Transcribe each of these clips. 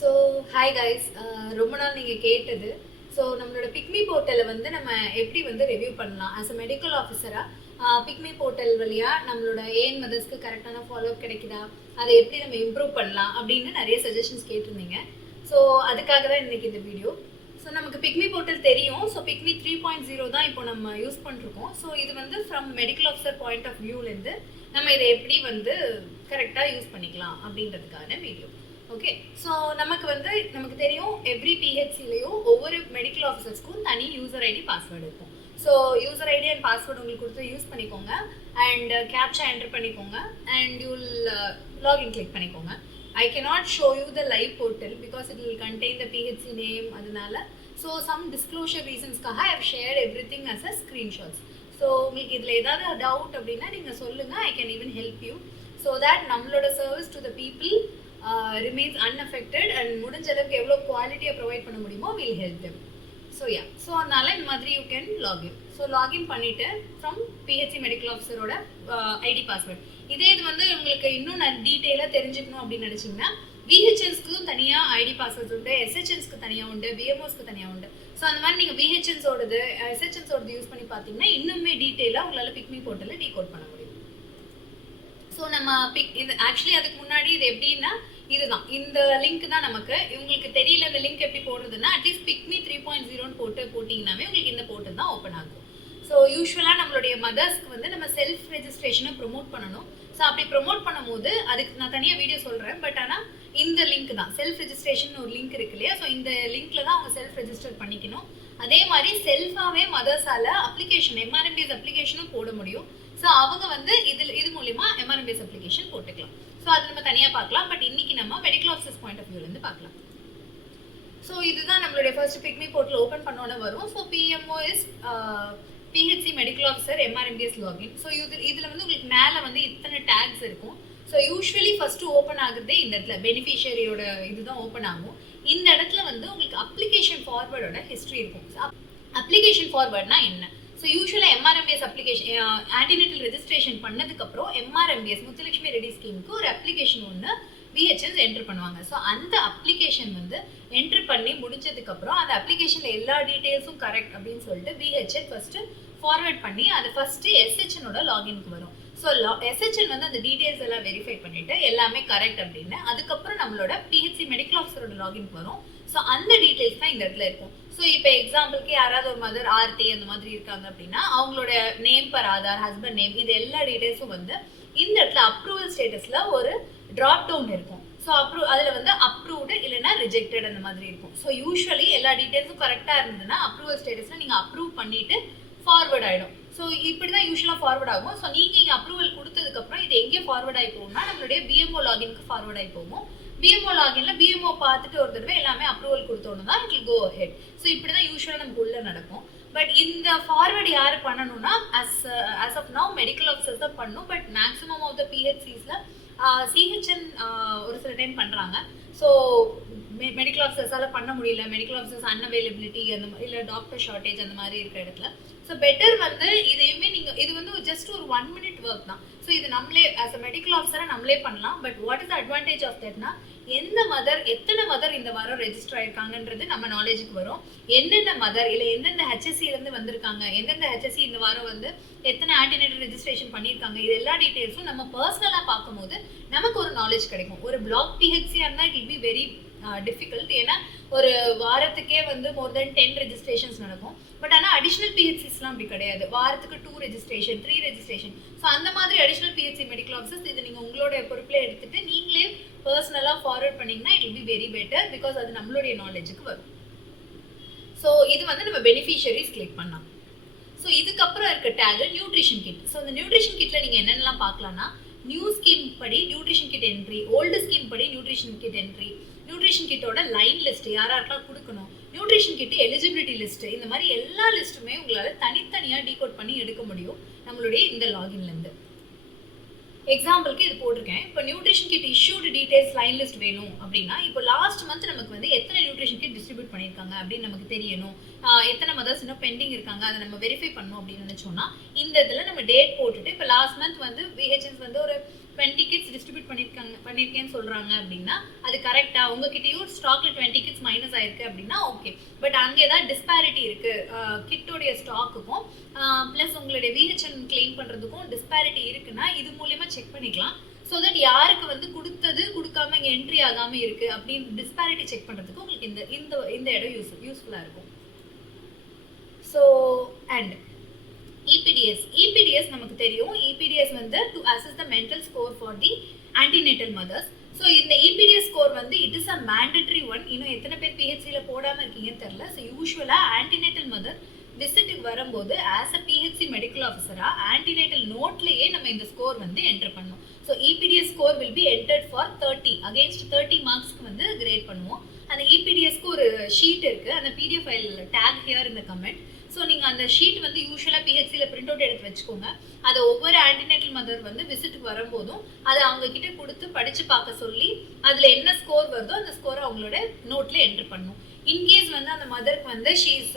So hi guys, ரொம்ப நாள் நீங்கள் கேட்டது. ஸோ நம்மளோட பிக்மி போர்ட்டலை வந்து நம்ம எப்படி வந்து ரிவ்யூ பண்ணலாம் ஆஸ் அ மெடிக்கல் ஆஃபீஸராக பிக்மி போர்ட்டல் வழியாக நம்மளோட ஏன் மதர்ஸ்க்கு கரெக்டான ஃபாலோஅப் கிடைக்குதா, அதை எப்படி நம்ம இம்ப்ரூவ் பண்ணலாம் அப்படின்னு நிறைய சஜஷன்ஸ் கேட்டிருந்தீங்க. ஸோ அதுக்காக தான் இன்றைக்கி இந்த வீடியோ. ஸோ நமக்கு பிக்மி போர்ட்டல் தெரியும். ஸோ பிக்மி 3.0 தான் இப்போ நம்ம யூஸ் பண்ணிருக்கோம். ஸோ இது வந்து from medical officer point of வியூலேருந்து நம்ம இதை எப்படி வந்து கரெக்டாக யூஸ் பண்ணிக்கலாம் அப்படின்றதுக்கான வீடியோ. ஓகே, ஸோ நமக்கு தெரியும் எவ்ரி பிஹெச்சிலையும் ஒவ்வொரு மெடிக்கல் ஆஃபீஸர்ஸ்க்கும் தனி யூசர் ஐடி பாஸ்வேர்டு இருக்கும். So user ID and password உங்களுக்கு கொடுத்து யூஸ் பண்ணிக்கோங்க அண்ட் கேப்சா என்டர் பண்ணிக்கோங்க அண்ட் யூல் லாகின் கிளிக் பண்ணிக்கோங்க. I cannot show you the live portal because it will contain the PHC name அதனால. So some disclosure reasonsக்காக I have shared everything as a screenshots. So உங்களுக்கு இதில் ஏதாவது doubt அப்படின்னா நீங்கள் சொல்லுங்கள். I can even help you so that நம்மளோட service to the people remains unaffected and முடிஞ்ச அளவுக்கு எவ்வளோ குவாலிட்டியாக ப்ரொவைட் பண்ண முடியுமோ we'll help them. So so அதனால இந்த மாதிரி you can login. So login பண்ணிவிட்டு ஃப்ரம் பிஹெச்சி மெடிக்கல் ஆஃபீஸரோட ஐடி பாஸ்வேர்டு. இது வந்து உங்களுக்கு இன்னும் டீட்டெயிலாக தெரிஞ்சுக்கணும் அப்படின்னு நினச்சிங்கன்னா விஹெச்என்ஸ்க்கும் தனியாக ஐடி பாஸ்வேர்ட்ஸ் உண்டு, எஸ்ஹெச்என்ஸ்க்கு தனியாக உண்டு, பிஎம்ஓஸ்க்கு தனியாக உண்டு. ஸோ அந்த மாதிரி நீங்கள் விஹெச்என்ஸோடது எஸ்ஹெச்என்ஸோடது யூஸ் பண்ணி பார்த்தீங்கன்னா இன்னுமே டீட்டெயிலாக உங்களால் பிக்மி போர்ட்டலில் டீகோட் பண்ண முடியும். ஸோ நம்ம இது ஆக்சுவலி அதுக்கு முன்னாடி இது எப்படின்னா இதுதான், இந்த லிங்க் தான் நமக்கு. உங்களுக்கு தெரியல இந்த லிங்க் எப்படி போடுறதுன்னா அட்லீஸ்ட் பிக்மி 3.0 போட்டிங்கன்னாவே உங்களுக்கு இந்த போர்ட்டல் தான் ஓப்பன் ஆகும். ஸோ யூஸ்வலாக நம்மளுடைய மதர்ஸ்க்கு வந்து நம்ம செல்ஃப் ரெஜிஸ்ட்ரேஷனை ப்ரொமோட் பண்ணணும். ஸோ அப்படி ப்ரொமோட் பண்ணும்போது அதுக்கு நான் தனியாக வீடியோ சொல்கிறேன். பட் ஆனால் இந்த லிங்க் தான் செல்ஃப் ரெஜிஸ்ட்ரேஷன் ஒரு லிங்க் இருக்கு இல்லையா, ஸோ இந்த லிங்க்ல தான் அவங்க செல்ஃப் ரெஜிஸ்டர் பண்ணிக்கணும். அதே மாதிரி செல்ஃபாகவே மதர்ஸால் அப்ளிகேஷன் MRMBS அப்ளிகேஷனும் போட முடியும். ஸோ அவங்க வந்து இது மூலிமா MRMBS அப்ளிகேஷன் போட்டுக்கலாம். ஸோ அது நம்ம தனியாக பார்க்கலாம். பட் இன்னைக்கு நம்ம மெடிக்கல் ஆஃபீஸர்ஸ் பாயிண்ட் ஆஃப் வியூலேருந்து பார்க்கலாம். ஸோ இதுதான் நம்மளுடைய ஃபர்ஸ்ட் பிக்மி போர்ட்டல் ஓப்பன் பண்ணோன்னே வரும். So PMO is PHC medical officer MRMBS login. So இதில் வந்து உங்களுக்கு மேலே வந்து இத்தனை டேக்ஸ் இருக்கும். ஸோ யூஸ்வலி ஃபர்ஸ்ட் ஓப்பன் ஆகுறதே இந்த இடத்துல பெனிஃபிஷியரியோட இதுதான் ஓப்பன் ஆகும். இந்த இடத்துல வந்து உங்களுக்கு அப்ளிகேஷன் ஃபார்வர்டோட ஹிஸ்ட்ரி இருக்கும். அப்ளிகேஷன் ஃபார்வர்ட்னா என்ன? ஸோ யூஸ்வலாக MRMBS அப்ளிகேஷன் ஆன்டினேட்டல் ரெஜிஸ்ட்ரேஷன் பண்ணதுக்கப்புறம் MRMBS முத்துலட்சுமி ரெட்டி ஸ்கீமுக்கு ஒரு அப்ளிகேஷன் ஒன்று விஹெச்என்ஸ் என்ட்ரு பண்ணுவாங்க. ஸோ அந்த அப்ளிகேஷன் வந்து என்ட்ரு பண்ணி முடிஞ்சதுக்கப்புறம் அந்த அப்ளிகேஷனில் எல்லா டீட்டெயில்ஸும் கரெக்ட் அப்படின்னு சொல்லிட்டு விஹெச்என் ஃபஸ்ட்டு ஃபார்வர்ட் பண்ணி அது ஃபஸ்ட்டு எஸ்ஹெச்எனோட லாகின்க்கு வரும். ஸோ எஸ்ஹெச்என் வந்து அந்த டீட்டெயில்ஸ் எல்லாம் வெரிஃபை பண்ணிவிட்டு எல்லாமே கரெக்ட் அப்படின்னு அதுக்கப்புறம் நம்மளோட பிஹெச்சி மெடிக்கல் ஆஃபீஸரோட லாகின்க்கு வரும். ஸோ அந்த டீட்டெயில்ஸ் தான் இந்த இடத்துல இருக்கும். ஸோ இப்போ எக்ஸாம்பிளுக்கு யாராவது ஒரு மதர் ஆர்த்தி அந்த மாதிரி இருக்காங்க அப்படின்னா அவங்களோட name per Aadhaar, husband name, இது எல்லா டீட்டெயில்ஸும் வந்து இந்த இடத்துல அப்ரூவல் ஸ்டேட்டஸில் ஒரு ட்ராப் டவுன் இருக்கும். ஸோ அதில் வந்து அப்ரூவ்டு இல்லைன்னா ரிஜெக்டட் அந்த மாதிரி இருக்கும். ஸோ யூஸ்வலி எல்லா டீட்டெயில்ஸும் கரெக்டாக இருந்ததுன்னா அப்ரூவல் ஸ்டேட்டஸில் நீங்கள் அப்ரூவ் பண்ணிவிட்டு ஃபார்வர்ட் ஆகிடும். ஸோ இப்படி தான் யூஸ்வலாக ஃபார்வர்ட் ஆகும். ஸோ நீங்கள் இங்கே அப்ரூவல் கொடுத்ததுக்கப்புறம் இது எங்கே ஃபார்வர்ட் ஆகி போகும்னா நம்மளுடைய BMO லாகின்க்கு ஃபார்வர்ட் ஆகி போகும். BMO லாகின்ல BMO பார்த்துட்டு ஒரு தடவை எல்லாமே அப்ரூவல் கொடுத்தோன்னு தான் it will go head. So இப்படி தான் யூஸ்வலாக நமக்கு உள்ளே நடக்கும். பட் இந்த ஃபார்வர்ட் யார் பண்ணணும்னா as of now medical officers தான் பண்ணணும். பட் மேக்ஸிமம் ஆஃப் த PHCஸில் CHN ஒரு சில டைம் பண்ணுறாங்க. ஸோ மெடிக்கல் ஆஃபீஸர்ஸால் பண்ண முடியல, மெடிக்கல் ஆஃபீஸர்ஸ் அன்அவைலபிலிட்டி அந்த மாதிரி இல்லை டாக்டர் ஷார்ட்டேஜ் அந்த மாதிரி இருக்கிற இடத்துல ஸோ பெட்டர் வந்து இதையுமே நீங்கள் இது வந்து ஜஸ்ட் ஒரு 1 minute ஒர்க் தான். ஸோ இது நம்மளே ஆஸ் அ மெடிக்கல் ஆஃபீஸராக நம்மளே பண்ணலாம். But what is advantage of தட்னா எத்தனை மதர் இந்த வாரம் ரெஜிஸ்டர் ஆயிருக்காங்கன்றது நம்ம நாலேஜுக்கு வரும். என்னென்ன மதர் இல்லை எந்தெந்த HSCலேருந்து வந்திருக்காங்க, எந்தெந்த HSC இந்த வாரம் வந்து எத்தனை ஆன்டினேட்டல் ரெஜிஸ்ட்ரேஷன் பண்ணியிருக்காங்க, இது எல்லா டீட்டெயில்ஸும் நம்ம பர்சனலாக பார்க்கும்போது நமக்கு ஒரு நாலேஜ் கிடைக்கும். ஒரு பிளாக் PHCயாக இருந்தால் it will be very difficult. ஏன்னா ஒரு வாரத்துக்கே வந்து மோர் தென் 10 ரெஜிஸ்ட்ரேஷன்ஸ் நடக்கும். பட் ஆனால் அடிஷ்னல் PHCஸ்லாம் அப்படி கிடையாது. வாரத்துக்கு 2 ரெஜிஸ்ட்ரேஷன் 3 ரெஜிஸ்ட்ரேஷன். ஸோ அந்த மாதிரி அடிஷ்னல் PHC மெடிக்கல் ஆஃபீஸர்ஸ் இது நீங்கள் உங்களோட பொறுப்பில் எடுத்துகிட்டு நீங்களே பர்சனலாக ஃபார்வர்ட் பண்ணிங்கன்னா it will be very better because அது நம்மளுடைய நாலேஜுக்கு வரும். ஸோ இது வந்து நம்ம பெனிஃபிஷியரிஸ் கிளிக் பண்ணலாம். ஸோ இதுக்கப்புறம் இருக்க டேக் நியூட்ரிஷன் கிட். ஸோ அந்த நியூட்ரிஷன் கிட்டில் நீங்கள் என்னென்னலாம் பார்க்கலாம்னா நியூ ஸ்கீம் படி nutrition kit entry, old scheme படி நியூட்ரிஷன் கிட் என்ட்ரி, நியூட்ரிஷன் கிட்டோட லைன் லிஸ்ட் யாராருக்கெல்லாம் கொடுக்கணும், நியூட்ரிஷன் கிட் எலிஜிபிலிட்டி லிஸ்ட், இந்த மாதிரி எல்லா லிஸ்ட்டுமே உங்களால் தனித்தனியாக டீகோட் பண்ணி எடுக்க முடியும் நம்மளுடைய இந்த லாகின்லேருந்து. எக்ஸாம்பிளுக்கு இது போட்டிருக்கேன். இப்போ nutrition kit issued details line list வேணும் அப்படின்னா இப்போ லாஸ்ட் மந்த் நமக்கு வந்து எத்தனை நியூட்ரிஷன் கிட் டிஸ்ட்ரிபியூட் பண்ணியிருக்காங்க அப்படின்னு நமக்கு தெரியணும். எத்தனை மதர்ஸ் இன்னும் பெண்டிங் இருக்காங்க அதை நம்ம வெரிஃபை பண்ணணும் அப்படின்னு நினச்சோன்னா இந்த இதில் நம்ம டேட் போட்டுட்டு இப்போ லாஸ்ட் மந்த் வந்து விஹெச்எஸ் வந்து ஒரு 20 கிட்ஸ் டிஸ்ட்ரிபியூட் பண்ணியிருக்கேன்னு சொல்கிறாங்க அப்படின்னா அது கரெக்டாக உங்ககிட்டயும் ஸ்டாக்கில் 20 கிட்ஸ் மைனஸ் ஆயிருக்கு அப்படின்னா ஓகே. பட் அங்கே தான் டிஸ்பாரிட்டி இருக்குது, கிட்டோடைய ஸ்டாக்குக்கும் ப்ளஸ் உங்களுடைய விஹெச்என் கிளைம் பண்ணுறதுக்கும் டிஸ்பாரிட்டி இருக்குன்னா இது மூலயமா செக் பண்ணிக்கலாம். ஸோ தட் யாருக்கு வந்து கொடுத்தது கொடுக்காம இங்கே என்ட்ரி ஆகாமல் இருக்குது அப்படின்னு டிஸ்பாரிட்டி செக் பண்ணுறதுக்கு உங்களுக்கு இந்த இடம் யூஸ்ஃபுல்லாக இருக்கும். ஸோ அண்ட் EPDS நமக்கு தெரியும். EPDS வந்து to assess the mental score for the antenatal mothers. So இந்த EPDS ஸ்கோர் வந்து it is a mandatory one. இன்னும் எத்தனை பேர் பிஹெச்சியில் போடாமல் இருக்கீங்கன்னு தெரில. ஸோ யூஸ்வலாக ஆன்டிநேட்டல் மதர் விசிட்டுக்கு வரும்போது ஆஸ் அ பிஹெச்சி மெடிக்கல் ஆஃபீஸராக ஆன்டிநேட்டல் நோட்லேயே நம்ம இந்த ஸ்கோர் வந்து என்டர் பண்ணணும். So EPDS score will be entered for 30 against 30 மார்க்ஸ்க்கு வந்து கிரேட் பண்ணுவோம். அந்த EPDSக்கு ஒரு ஷீட் இருக்குது, அந்த PDF ஃபைல் டேக் ஹியர் இந்த கமெண்ட். ஸோ நீங்கள் அந்த ஷீட் வந்து யூஸ்வலாக பிஹெச்சியில் பிரிண்ட் அவுட் எடுத்து வச்சுக்கோங்க. அதை ஒவ்வொரு ஆன்டிநேட்டல் மதர் வந்து விசிட்டுக்கு வரும்போதும் அதை அவங்க கிட்ட கொடுத்து படித்து பார்க்க சொல்லி அதில் என்ன ஸ்கோர் வருதோ அந்த ஸ்கோரை அவங்களோட நோட்டில் என்ட்ரு பண்ணணும். இன்கேஸ் வந்து அந்த மதருக்கு வந்து ஷீஸ்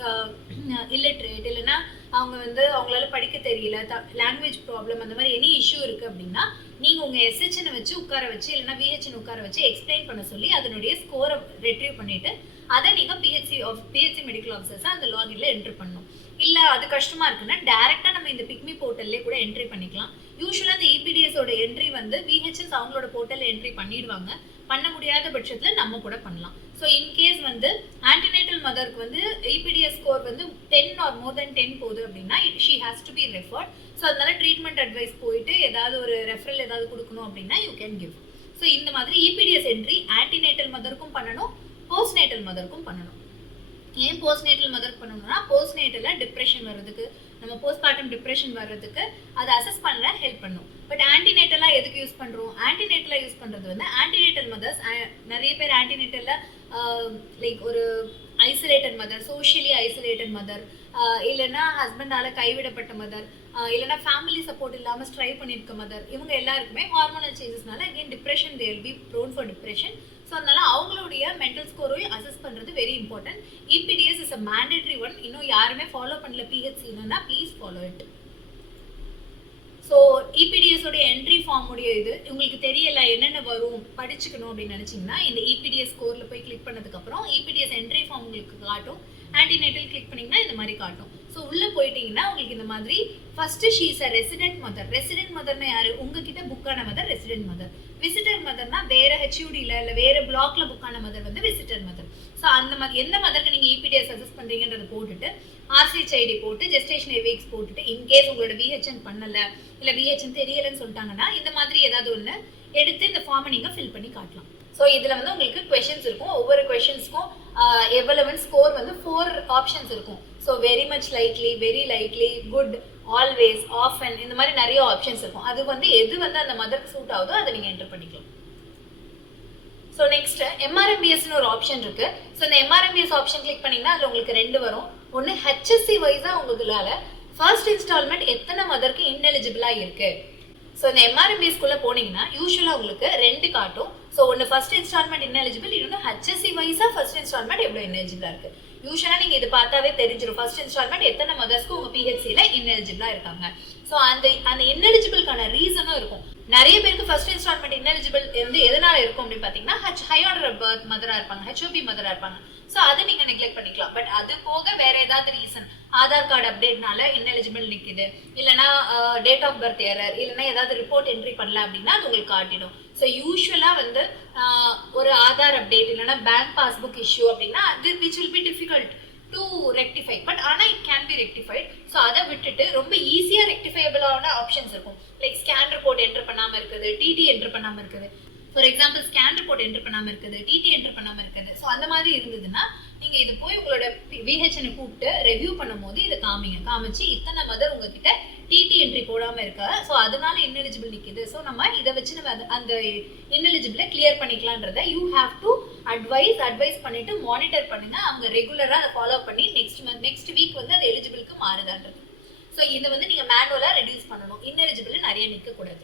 இல்லிட்ரேட் இல்லைன்னா அவங்க வந்து அவங்களால படிக்க தெரியல, லாங்குவேஜ் ப்ராப்ளம் அந்த மாதிரி எனி இஷ்யூ இருக்குது அப்படின்னா நீங்கள் உங்கள் SHN வச்சு உட்கார வச்சு இல்லைன்னா VHN உட்கார வச்சு எக்ஸ்பிளைன் பண்ண சொல்லி அதனுடைய ஸ்கோரை ரெட்ரீவ் பண்ணிவிட்டு அதை நீங்கள் பிஹெச்சி மெடிக்கல் ஆஃபீஸர்ஸாக அந்த லாகின்ல என்ட்ரு பண்ணணும். இல்லை அது கஷ்டமாக இருக்குன்னா டேரெக்டாக நம்ம இந்த PICME போர்ட்டல்லே கூட என்ட்ரி பண்ணிக்கலாம். யூஸ்வலாக அந்த EPDSோட என்ட்ரி வந்து VHS அவங்களோட போர்ட்டலில் என்ட்ரி பண்ணிடுவாங்க. பண்ண முடியாத பட்சத்தில் நம்ம கூட பண்ணலாம். ஸோ இன்கேஸ் வந்து ஆன்டிநேட்டல் மதருக்கு வந்து EPDS ஸ்கோர் வந்து 10 ஆர் மோர் தென் 10 போகுது அப்படின்னா she has to be referred. So அதனால ட்ரீட்மெண்ட் அட்வைஸ் போயிட்டு ஏதாவது ஒரு ரெஃபரல் ஏதாவது கொடுக்கணும் அப்படின்னா யூ கேன் கிவ். ஸோ இந்த மாதிரி EPDS என்ட்ரி ஆன்டிநேட்டல் மதருக்கும் பண்ணணும், போஸ்ட்நேட்டல் மதருக்கும் பண்ணணும். ஏன் போஸ்ட்நேட்டல் மதருக்கு பண்ணணும்னா போஸ்ட்நேட்டலில் டிப்ரெஷன் வர்றதுக்கு நம்ம போஸ்ட்மார்ட்டம் டிப்ரெஷன் வர்றதுக்கு அதை அசஸ் பண்ண ஹெல்ப் பண்ணும். பட் ஆன்டிநேட்டலாக எதுக்கு யூஸ் பண்ணுறோம்? ஆன்டிநேட்டலாக யூஸ் பண்ணுறது வந்து ஆன்டிநேட்டல் மதர்ஸ் நிறைய பேர் ஆன்டிநேட்டலில் லைக் ஒரு isolated mother, socially isolated mother, இல்லைன்னா ஹஸ்பண்டால் கைவிடப்பட்ட மதர், இல்லைனா ஃபேமிலி சப்போர்ட் இல்லாமல் ஸ்ட்ரைவ் பண்ணியிருக்க மதர், இவங்க எல்லாருக்குமே ஹார்மோனல் சேஞ்சஸ்னால again depression, they will be prone for depression. So அதனால அவங்களுடைய மென்டல் ஸ்கோரையும் அசஸ் பண்ணுறது very important. EPDS is a mandatory one. இன்னும் யாருமே ஃபாலோ பண்ணல பிஹெச்சின்னா ப்ளீஸ் ஃபாலோ இட். ஸோ EPDSோடைய என்ட்ரி ஃபார்முடைய இது உங்களுக்கு தெரியல என்னென்ன வரும் படிச்சுக்கணும் அப்படின்னு நினச்சிங்கன்னா இந்த EPDS ஸ்கோரில் போய் கிளிக் பண்ணதுக்கப்புறம் EPDS என்ட்ரி ஃபார்ம் உங்களுக்கு காட்டும். ஆன்டிநேட்டல் கிளிக் பண்ணிங்கன்னா இந்த மாதிரி காட்டும். ஸோ உள்ளே போயிட்டீங்கன்னா உங்களுக்கு இந்த மாதிரி first she is a resident mother. Resident மதர்னா யாரு? உங்ககிட்ட புக்கான மதர் ரெசிடென்ட் மதர். விசிட்டர் மதர்னா வேற HUDல இல்லை வேற பிளாக்ல புக்கான மதர் வந்து விசிட்டர் மதர். ஸோ அந்த மாதிரி எந்த மதருக்கு நீங்கள் EPDS சஜஸ்ட் பண்ணுறீங்கன்றதை போட்டுட்டு RCHID போட்டு ஜெஸ்டேஷனரி வீக்ஸ் போட்டுட்டு இன்கேஸ் உங்களோட VHN பண்ணலை இல்லை VHN தெரியலைன்னு சொல்லிட்டாங்கன்னா இந்த மாதிரி ஏதாவது ஒன்று எடுத்து இந்த ஃபார்மை நீங்கள் ஃபில் பண்ணி காட்டலாம். ஸோ இதில் வந்து உங்களுக்கு கொஷின்ஸ் இருக்கும். ஒவ்வொரு கொஷின்ஸ்க்கும் எவ்வளவுன்னு ஸ்கோர் வந்து 4 ஆப்ஷன்ஸ் இருக்கும். So very much likely, very likely, good, always, often, இந்த மாதிரி நிறைய ஆப்ஷன்ஸ் இருக்கும். அது வந்து எது வந்து அந்த மதருக்கு சூட் ஆகுதோ அதை நீங்கள் என்டர் பண்ணிக்கலாம். ஸோ நெக்ஸ்ட் MRMBSன்னு ஒரு ஆப்ஷன் இருக்கு. ஸோ இந்த MRMBS ஆப்ஷன் கிளிக் பண்ணிங்கன்னா அதில் உங்களுக்கு 2 வரும். ஒன்று HSC வைஸாக உங்களால் ஃபர்ஸ்ட் இன்ஸ்டால்மெண்ட் எத்தனை மதருக்கு இன்எலிஜிபிளாக இருக்கு. ஸோ இந்த MRMBSக்குள்ளே போனீங்கன்னா யூஸ்வலாக உங்களுக்கு 2 காட்டும். ஸோ ஒன்று ஃபர்ஸ்ட் இன்ஸ்டால்மெண்ட் இன்எலிஜிபிள், இன்னொன்று HSC வைஸாக ஃபர்ஸ்ட் இன்ஸ்டால்மெண்ட் எவ்வளோ இன்எலிஜிபிளாக இருக்கு. யூஸ்வலாக நீங்கள் இது பார்த்தாவே தெரிஞ்சிடும் ஃபர்ஸ்ட் இன்ஸ்டால்மெண்ட் எத்தனை மதர்ஸ்க்கு உங்கள் PHCயில் இன்எலிஜிபிளாக இருக்காங்க. ஸோ அந்த இன்எலிஜிபிள்கான ரீசனும் இருக்கும். நிறைய பேருக்கு ஃபர்ஸ்ட் இன்ஸ்டால்மெண்ட் இன்எலிஜிபிள் வந்து எதனால இருக்கும் அப்படின்னு பார்த்தீங்கன்னா ஹை ஆர்டர் பர்த் மதராக இருப்பாங்க, HOB மதராக இருப்பாங்க. ஸோ அதை நீங்கள் நெக்லெக்ட் பண்ணிக்கலாம். பட் அது போக வேற ஏதாவது ரீசன், ஆதார் கார்டு அப்டேட்னால இன்எலிஜிபிள் நிற்குது, இல்லைனா டேட் ஆஃப் பர்த் எரர், இல்லைனா ஏதாவது ரிப்போர்ட் என்ட்ரி பண்ணல அப்படின்னா அது உங்களுக்கு காட்டிடும். ஸோ யூஸ்வலாக வந்து ஒரு ஆதார் அப்டேட் இல்லைனா பேங்க் பாஸ்புக் இஷ்யூ அப்படின்னா அது which will be difficult to rectify. But ஆனால் it can be rectified. So அதை விட்டுட்டு ரொம்ப ஈஸியாக ரெக்டிஃபைபிளான ஆப்ஷன்ஸ் இருக்கும். லைக் ஸ்கேன் ரிப்போர்ட் என்டர் பண்ணாமல் இருக்குது, TT என்டர் பண்ணாமல் இருக்குது. For example scan report enter பண்ணாமல் இருக்குது, TT என்டர் பண்ணாமல் இருக்குது. ஸோ அந்த மாதிரி இருந்ததுன்னா நீங்கள் இது போய் உங்களோட VHN கூப்பிட்டு ரெவ்யூ பண்ணும்போது இதை காமிச்சு இத்தனை மதர் உங்ககிட்ட TT என்ட்ரி போடாமல் இருக்கா, ஸோ அதனால இன்எலிஜிபிள் நிற்கிது. ஸோ நம்ம இதை வச்சு நம்ம அந்த இன்எலிஜிபிளை கிளியர் பண்ணிக்கலான்றதை யூ ஹேவ் டு அட்வைஸ் பண்ணிட்டு மானிட்டர் பண்ணுங்க. அவங்க ரெகுலராக அதை ஃபாலோ பண்ணி நெக்ஸ்ட் வீக் வந்து அது எலிஜிபிளுக்கு மாறுதான்றது. ஸோ இதை வந்து நீங்கள் மேனுவலாக ரெடியூஸ் பண்ணணும். இன்எலிஜிபிள் நிறைய நிற்கக்கூடாது.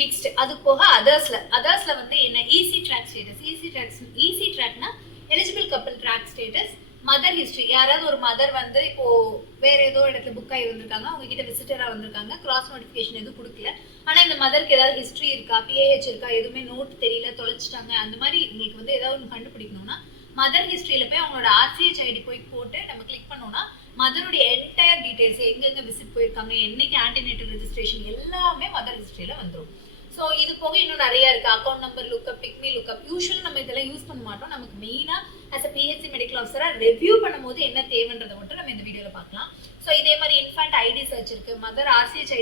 நெக்ஸ்ட் அது போக அதர்ஸ்ல வந்து என்ன EC ட்ராக் ஸ்டேட்டஸ். EC ட்ராக்னா eligible couple track status, mother history, யாராவது ஒரு மதர் வந்து இப்போ வேற ஏதோ இடத்துல புக் ஆகி வந்திருக்காங்க, அவங்க கிட்ட விசிட்டரா வந்திருக்காங்க, கிராஸ் நோட்டிஃபிகேஷன் எதுவும் கொடுக்கல, ஆனா இந்த மதருக்கு ஏதாவது ஹிஸ்ட்ரி இருக்கா, பிஏஹெச் இருக்கா, எதுவுமே நோட் தெரியல, தொலைச்சிட்டாங்க, அந்த மாதிரி உங்களுக்கு வந்து ஏதாவது ஒன்று கண்டுபிடிக்கணும்னா மதர் ஹிஸ்ட்ரியில போய் அவங்களோட ஆர்சிஹெச் ஐடி போய் போட்டு நம்ம கிளிக் பண்ணோம்னா மதருடைய என்டையர் டீடைல்ஸ், எங்கெங்க விசிட் போயிருக்காங்க, என்னைக்கு ஆன்டினேட்டல் ரெஜிஸ்ட்ரேஷன், எல்லாமே மதர் ஹிஸ்ட்ரியில வந்துடும். ஸோ இது போக இன்னும் நிறைய இருக்கு. Account number lookup, PICME lookup. Usually நம்ம இதெல்லாம் யூஸ் பண்ண மாட்டோம். நமக்கு மெயினா ஆஸ் அ பிஹெச்சி மெடிக்கல் ஆஃபீஸரா ரிவ்யூ பண்ணும்போது என்ன தேவைன்றதை மட்டும் நம்ம இந்த வீடியோல பார்க்கலாம். ஸோ இதே மாதிரி இன்ஃபேண்ட் ஐடி சர்ச் இருக்கு. மதர் ஆர்சிஹெச்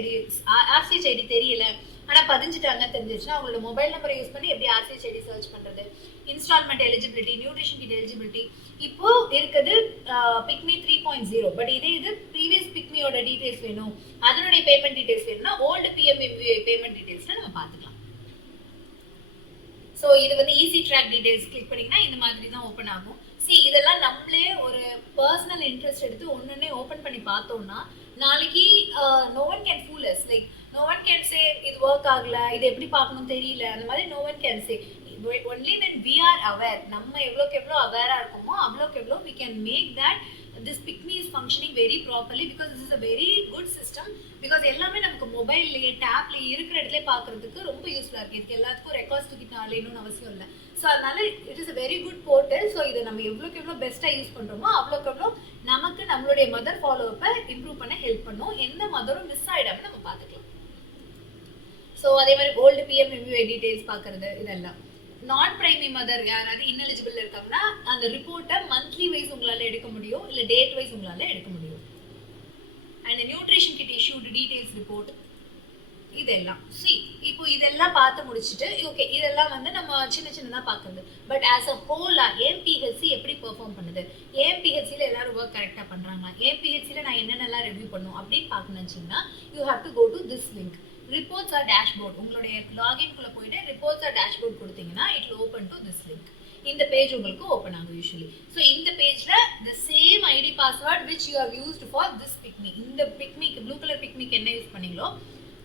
ஐடி தெரியல ஆனா பதிஞ்சிட்டாங்க தெரிஞ்சிச்சுன்னா அவங்களோட மொபைல் நம்பரை யூஸ் பண்ணி எப்படி ஆர்சிஹெச் ஐடி சர்ச் பண்றது, instalment eligibility, nutrition kit eligibility. இப்போ இருக்குது பிக்மி 3.0. பட் இது ப்ரீவியஸ் பிக்மியோட டீடைல்ஸ் வேணும், அதனுடைய பேமெண்ட் டீடைல்ஸ் வேணும்னா ஓல்டு PMMBS பேமெண்ட் டீடைல்ஸ்ல நம்ம பார்த்துக்கலாம். ஸோ இது வந்து ஈஸி ட்ராக் டீடைல்ஸ் கிளிக் பண்ணிங்கன்னா இந்த மாதிரி தான் ஓப்பன் ஆகும். இதெல்லாம் நம்மளே ஒரு பர்சனல் இன்ட்ரெஸ்ட் எடுத்து ஒன்னொன்னே ஓப்பன் பண்ணி பார்த்தோம்னா நாளைக்கு no one can fool us. Like no one can say இது ஒர்க் ஆகல, இது எப்படி பார்க்கணும் தெரியல, அந்த மாதிரி no one can say. Only when we are aware, நம்ம எவ்வளோக்கு எவ்வளோ அவேராக இருக்கோமோ அவ்வளோக்கு எவ்வளோ we can make that this PICME is functioning very properly, because this is a very good system. because எல்லாமே நமக்கு மொபைல்லையே டேப்லேயே இருக்கிற இடத்துல பார்க்கறதுக்கு ரொம்ப யூஸ்ஃபுல்லாக இருக்குது. இதுக்கு எல்லாத்துக்கும் ரெக்கார்ட்ஸ் தூக்கிட்டு அலையணும்னு அவசியம் இல்லை. ஸோ அதனால it is a very good portal. So இதை நம்ம எவ்வளோக்கு எவ்வளோ பெஸ்ட்டாக யூஸ் பண்ணுறோமோ அவ்வளோக்கு எவ்வளோ நமக்கு நம்மளுடைய மதர் ஃபாலோஅப்பை இம்ப்ரூவ் பண்ண ஹெல்ப் பண்ணும். எந்த மதரும் மிஸ் ஆகிடாமல் நம்ம பார்த்துக்கலாம். ஸோ அதே மாதிரி ஓல்டு PMMBS டீடைல்ஸ் பார்க்குறது, இதெல்லாம் நான் பிரைமரி மதர் யாராவது இன்எலிஜிபிள் இருக்காங்கன்னா அந்த ரிப்போர்ட்டை மந்த்லி வைஸ் உங்களால் எடுக்க முடியும், இல்லை டேட் வைஸ் உங்களால் எடுக்க முடியும். And nutrition kit issued details report, இதெல்லாம் இப்போ இதெல்லாம் பார்த்து முடிச்சுட்டு ஓகே இதெல்லாம் வந்து நம்ம சின்ன சின்னதாக பார்க்குறது. பட் ஆஸ் அ ஹோலா ஏம்பிஹெச்சி எப்படி பெர்ஃபார்ம் பண்ணுது, ஏம்பிஹெச்சியில் எல்லாரும் ஒர்க் கரெக்டாக பண்ணுறாங்க, ஏம்பிஹெச்சியில் நான் என்னென்னலாம் ரிவ்யூ பண்ணும் அப்படின்னு பார்க்கணும்னு வச்சிங்கன்னா you have to go to this link, reports or dashboard. உங்களுடைய லாகின்குள்ளே போயிட்டு ரிப்போர்ட்ஸ் ஆர் டேஷ்போர்ட் கொடுத்தீங்கன்னா it will open to this link. இந்த பேஜ் உங்களுக்கு ஓப்பன் ஆகும் யூஸ்வலி. ஸோ இந்த பேஜில் the same ID password which you have used for this PICME, இந்த PICMEக்கு ப்ளூ கலர் PICMEக்கு என்ன யூஸ் பண்ணீங்களோ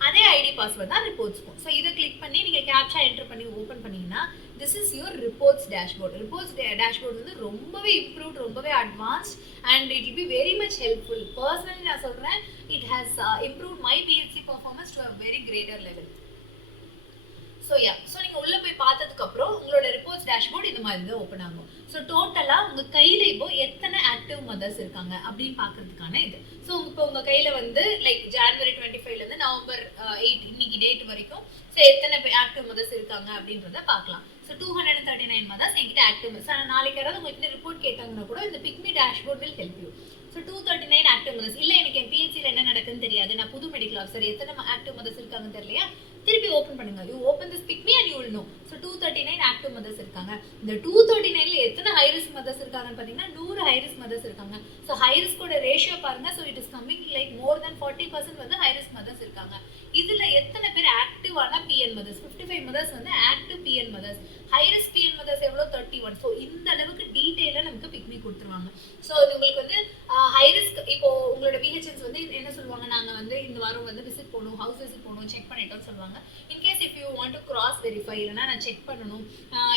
அதே ஐடி பாஸ்வேர்ட் தான் ரிப்போர்ட்ஸ்க்கும். ஸோ இதை கிளிக் பண்ணி நீங்கள் கேப்சா என்டர் பண்ணி ஓப்பன் பண்ணிங்கன்னா this is your reports dashboard. Reports dashboard வந்து ரொம்பவே இம்ப்ரூவ்ட், ரொம்பவே advanced and it will be very much helpful. Personally நான் சொல்கிறேன், it has improved my PHC performance to a very greater level. So நீங்கள் உள்ளே போய் பார்த்ததுக்கப்புறம் உங்களோட ரிப்போர்ட்ஸ் டேஷ்போர்ட் இந்த மாதிரி தான் ஓப்பன் ஆகும். ஸோ டோட்டலாக உங்கள் கையில் இப்போ எத்தனை ஆக்டிவ் மதர்ஸ் இருக்காங்க அப்படின்னு பார்க்கறதுக்கான இது. ஸோ இப்போ உங்கள் கையில் வந்து லைக் ஜான்வரி 25 நவம்பர் 8 இன்னைக்கு டேட் வரைக்கும் ஸோ எத்தனை ஆக்டிவ் மதர்ஸ் இருக்காங்க அப்படின்றத பார்க்கலாம். ஸோ 239 மதர்ஸ் என்கிட்ட ஆக்டிவ் மதர்ஸ். நாளைக்கு யாராவது உங்ககிட்ட ரிப்போர்ட் கேட்டாங்கன்னா கூட இந்த PICME dashboard will help you. So 239 active mothers. இல்லை எனக்கு என் பிஹெச்சியில் என்ன நடக்குதுன்னு தெரியாது, நான் புது மெடிக்கல் ஆஃபீஸர், எத்தனை ஆக்டிவ் மதர்ஸ் இருக்காங்கன்னு தெரியலையா, திருப்பி ஓப்பன் பண்ணுங்க. You open this PICME and you will know. So 239 active mothers இருக்காங்க. இந்த 239ல எத்தனை ஹை ரிஸ்க் மதர்ஸ் இருக்காங்கன்னு பார்த்தீங்கன்னா 100 ஹை ரிஸ்க் மதர்ஸ் இருக்காங்க. ஸோ ஹை ரிஸ்கோட ரேஷியோ பாருங்க. So it is coming like more than 40% வந்து ஹை ரிஸ்க் மதர்ஸ் இருக்காங்க. இதுல எத்தனை பேர் ஆக்டிவான PN மதர்ஸ், 55 மதர்ஸ் வந்து active PN mothers, high risk PN mothers எவ்வளோ 31. ஸோ இந்த அளவுக்கு டீட்டெயிலாக நமக்கு PICME கொடுத்துருவாங்க. ஸோ உங்களுக்கு வந்து ஹை ரிஸ்க் இப்போ உங்களோட பிஹெச்என்ஸ் வந்து என்ன சொல்லுவாங்க, நாங்கள் வந்து இந்த வாரம் வந்து விசிட் போகணும், ஹவுஸ் விசிட் போகணும், செக் பண்ணிட்டோம்னு சொல்லுவாங்க. In case if you want to cross verify, இல்லைனா நான் செக் பண்ணணும்,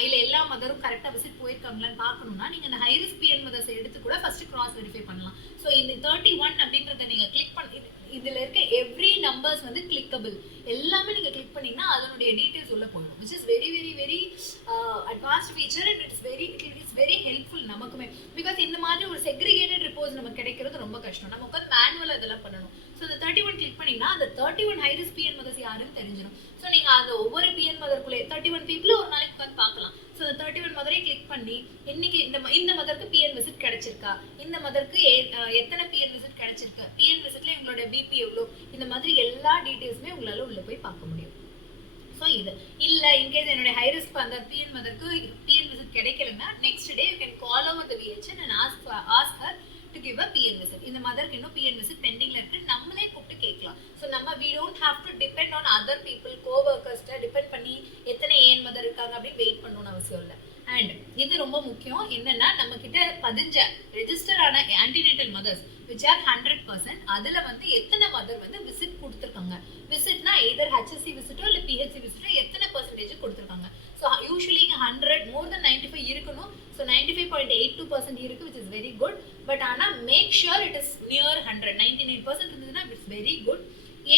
இல்லை எல்லா மதரும் கரெக்டாக விசிட் போயிருக்காங்களான்னு பார்க்கணும்னா நீங்கள் இந்த ஹை ரிஸ்க் PN மதர்ஸ் எடுத்து கூட ஃபர்ஸ்ட் கிராஸ் வெரிஃபை பண்ணலாம். ஸோ இந்த 31 அப்படின்றத நீங்கள் கிளிக் பண்ணி இதில் இருக்க எவ்ரி நம்பர்ஸ் வந்து கிளிக்கபிள், எல்லாமே நீங்கள் கிளிக் பண்ணிங்கன்னா அதனுடைய டீட்டெயில்ஸ் உள்ள போயிடும். Which is very very very advanced feature and it is very helpful நமக்குமே. பிகாஸ் இந்த மாதிரி ஒரு செக்ரிகேட்டட் ரிப்போர்ட்ஸ் நமக்கு கிடைக்கிறது ரொம்ப கஷ்டம், நம்ம உட்காந்து மேனுவலாக இதெல்லாம் பண்ணணும். ஸோ இந்த 31 கிளிக் பண்ணிங்கன்னா அந்த 31 ஹை ரிஸ்க் PN மதர்ஸ் யாருன்னு தெரிஞ்சிடும். ஸோ நீங்கள் அந்த ஒவ்வொரு PN மதருக்குள்ளே 31 பீப்புளை ஒரு நாளைக்கு உட்காந்து பார்க்கலாம். ஸோ இந்த 31 மதரை கிளிக் பண்ணி இன்னைக்கு இந்த மதருக்கு PN விசிட் கிடைச்சிருக்கா, இந்த மதருக்கு எத்தனை PN விசிட் கிடைச்சிருக்கு, PN விசிட்ல எங்களோட BP எவ்வளோ, இந்த மாதிரி எல்லா டீட்டெயில்ஸுமே உங்களால் உள்ள போய் பார்க்க முடியும். ஸோ இது இல்லை இன்கேஸ் என்னுடைய ஹை ரிஸ்க் அந்த PN மதருக்கு PN விசிட் கிடைக்கலன்னா next day you can call over the VHN and ask her to give a PN visit. இந்த மதருக்கு இன்னும் PN visit பெண்டிங்ல இருக்கு, நம்மளே கூப்பிட்டு கேட்கலாம். ஸோ நம்ம we don't have to depend on other people, co-workers depend பண்ணி எத்தனை ஏன் மதர் இருக்காங்க அப்படின்னு வெயிட் பண்ணணும்னு அவசியம் இல்லை. அண்ட் இது ரொம்ப முக்கியம் என்னன்னா, நம்ம கிட்ட பதிஞ்ச ரெஜிஸ்டர் ஆன ஆன்டினேட்டல் மதர்ஸ் which are 100%, அதுல வந்து எத்தனை மதர் வந்து விசிட் கொடுத்துருக்காங்க, விசிட்னா either HSC விசிட்டோ இல்லை PHC விசிட்டோ எத்தனை பர்சன்டேஜ் கொடுத்துருக்காங்க. ஸோ யூஸ்வலி 100 மோர் தென் 95 இருக்கணும். ஸோ ஸோ 95.82% இருக்குது, which is very good. But ஆனால் make sure it is near 100. 99% இருந்ததுன்னா இட்ஸ் வெரி குட்.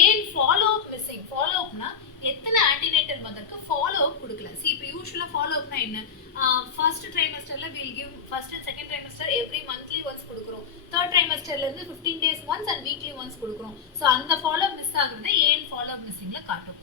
ஏன் ஃபாலோ அப் மிஸ்ஸிங்? ஃபாலோ அப்னா எத்தனை ஆன்டினேட்டல் மதருக்கு ஃபாலோ அப் கொடுக்கல? இப்போ யூஸ்வலாக ஃபாலோ அப்னா என்ன? ஃபர்ஸ்ட் ட்ரைமஸ்டரில் will give first and second trimester every monthly once கொடுக்குறோம். தேர்ட் ட்ரைமஸ்டர்லேருந்து 15 days once and weekly once கொடுக்குறோம். ஸோ அந்த ஃபாலோ அப் மிஸ் ஆகுறது ஏன் ஃபாலோ அப் மிஸ்ஸிங்கில் காட்டும்.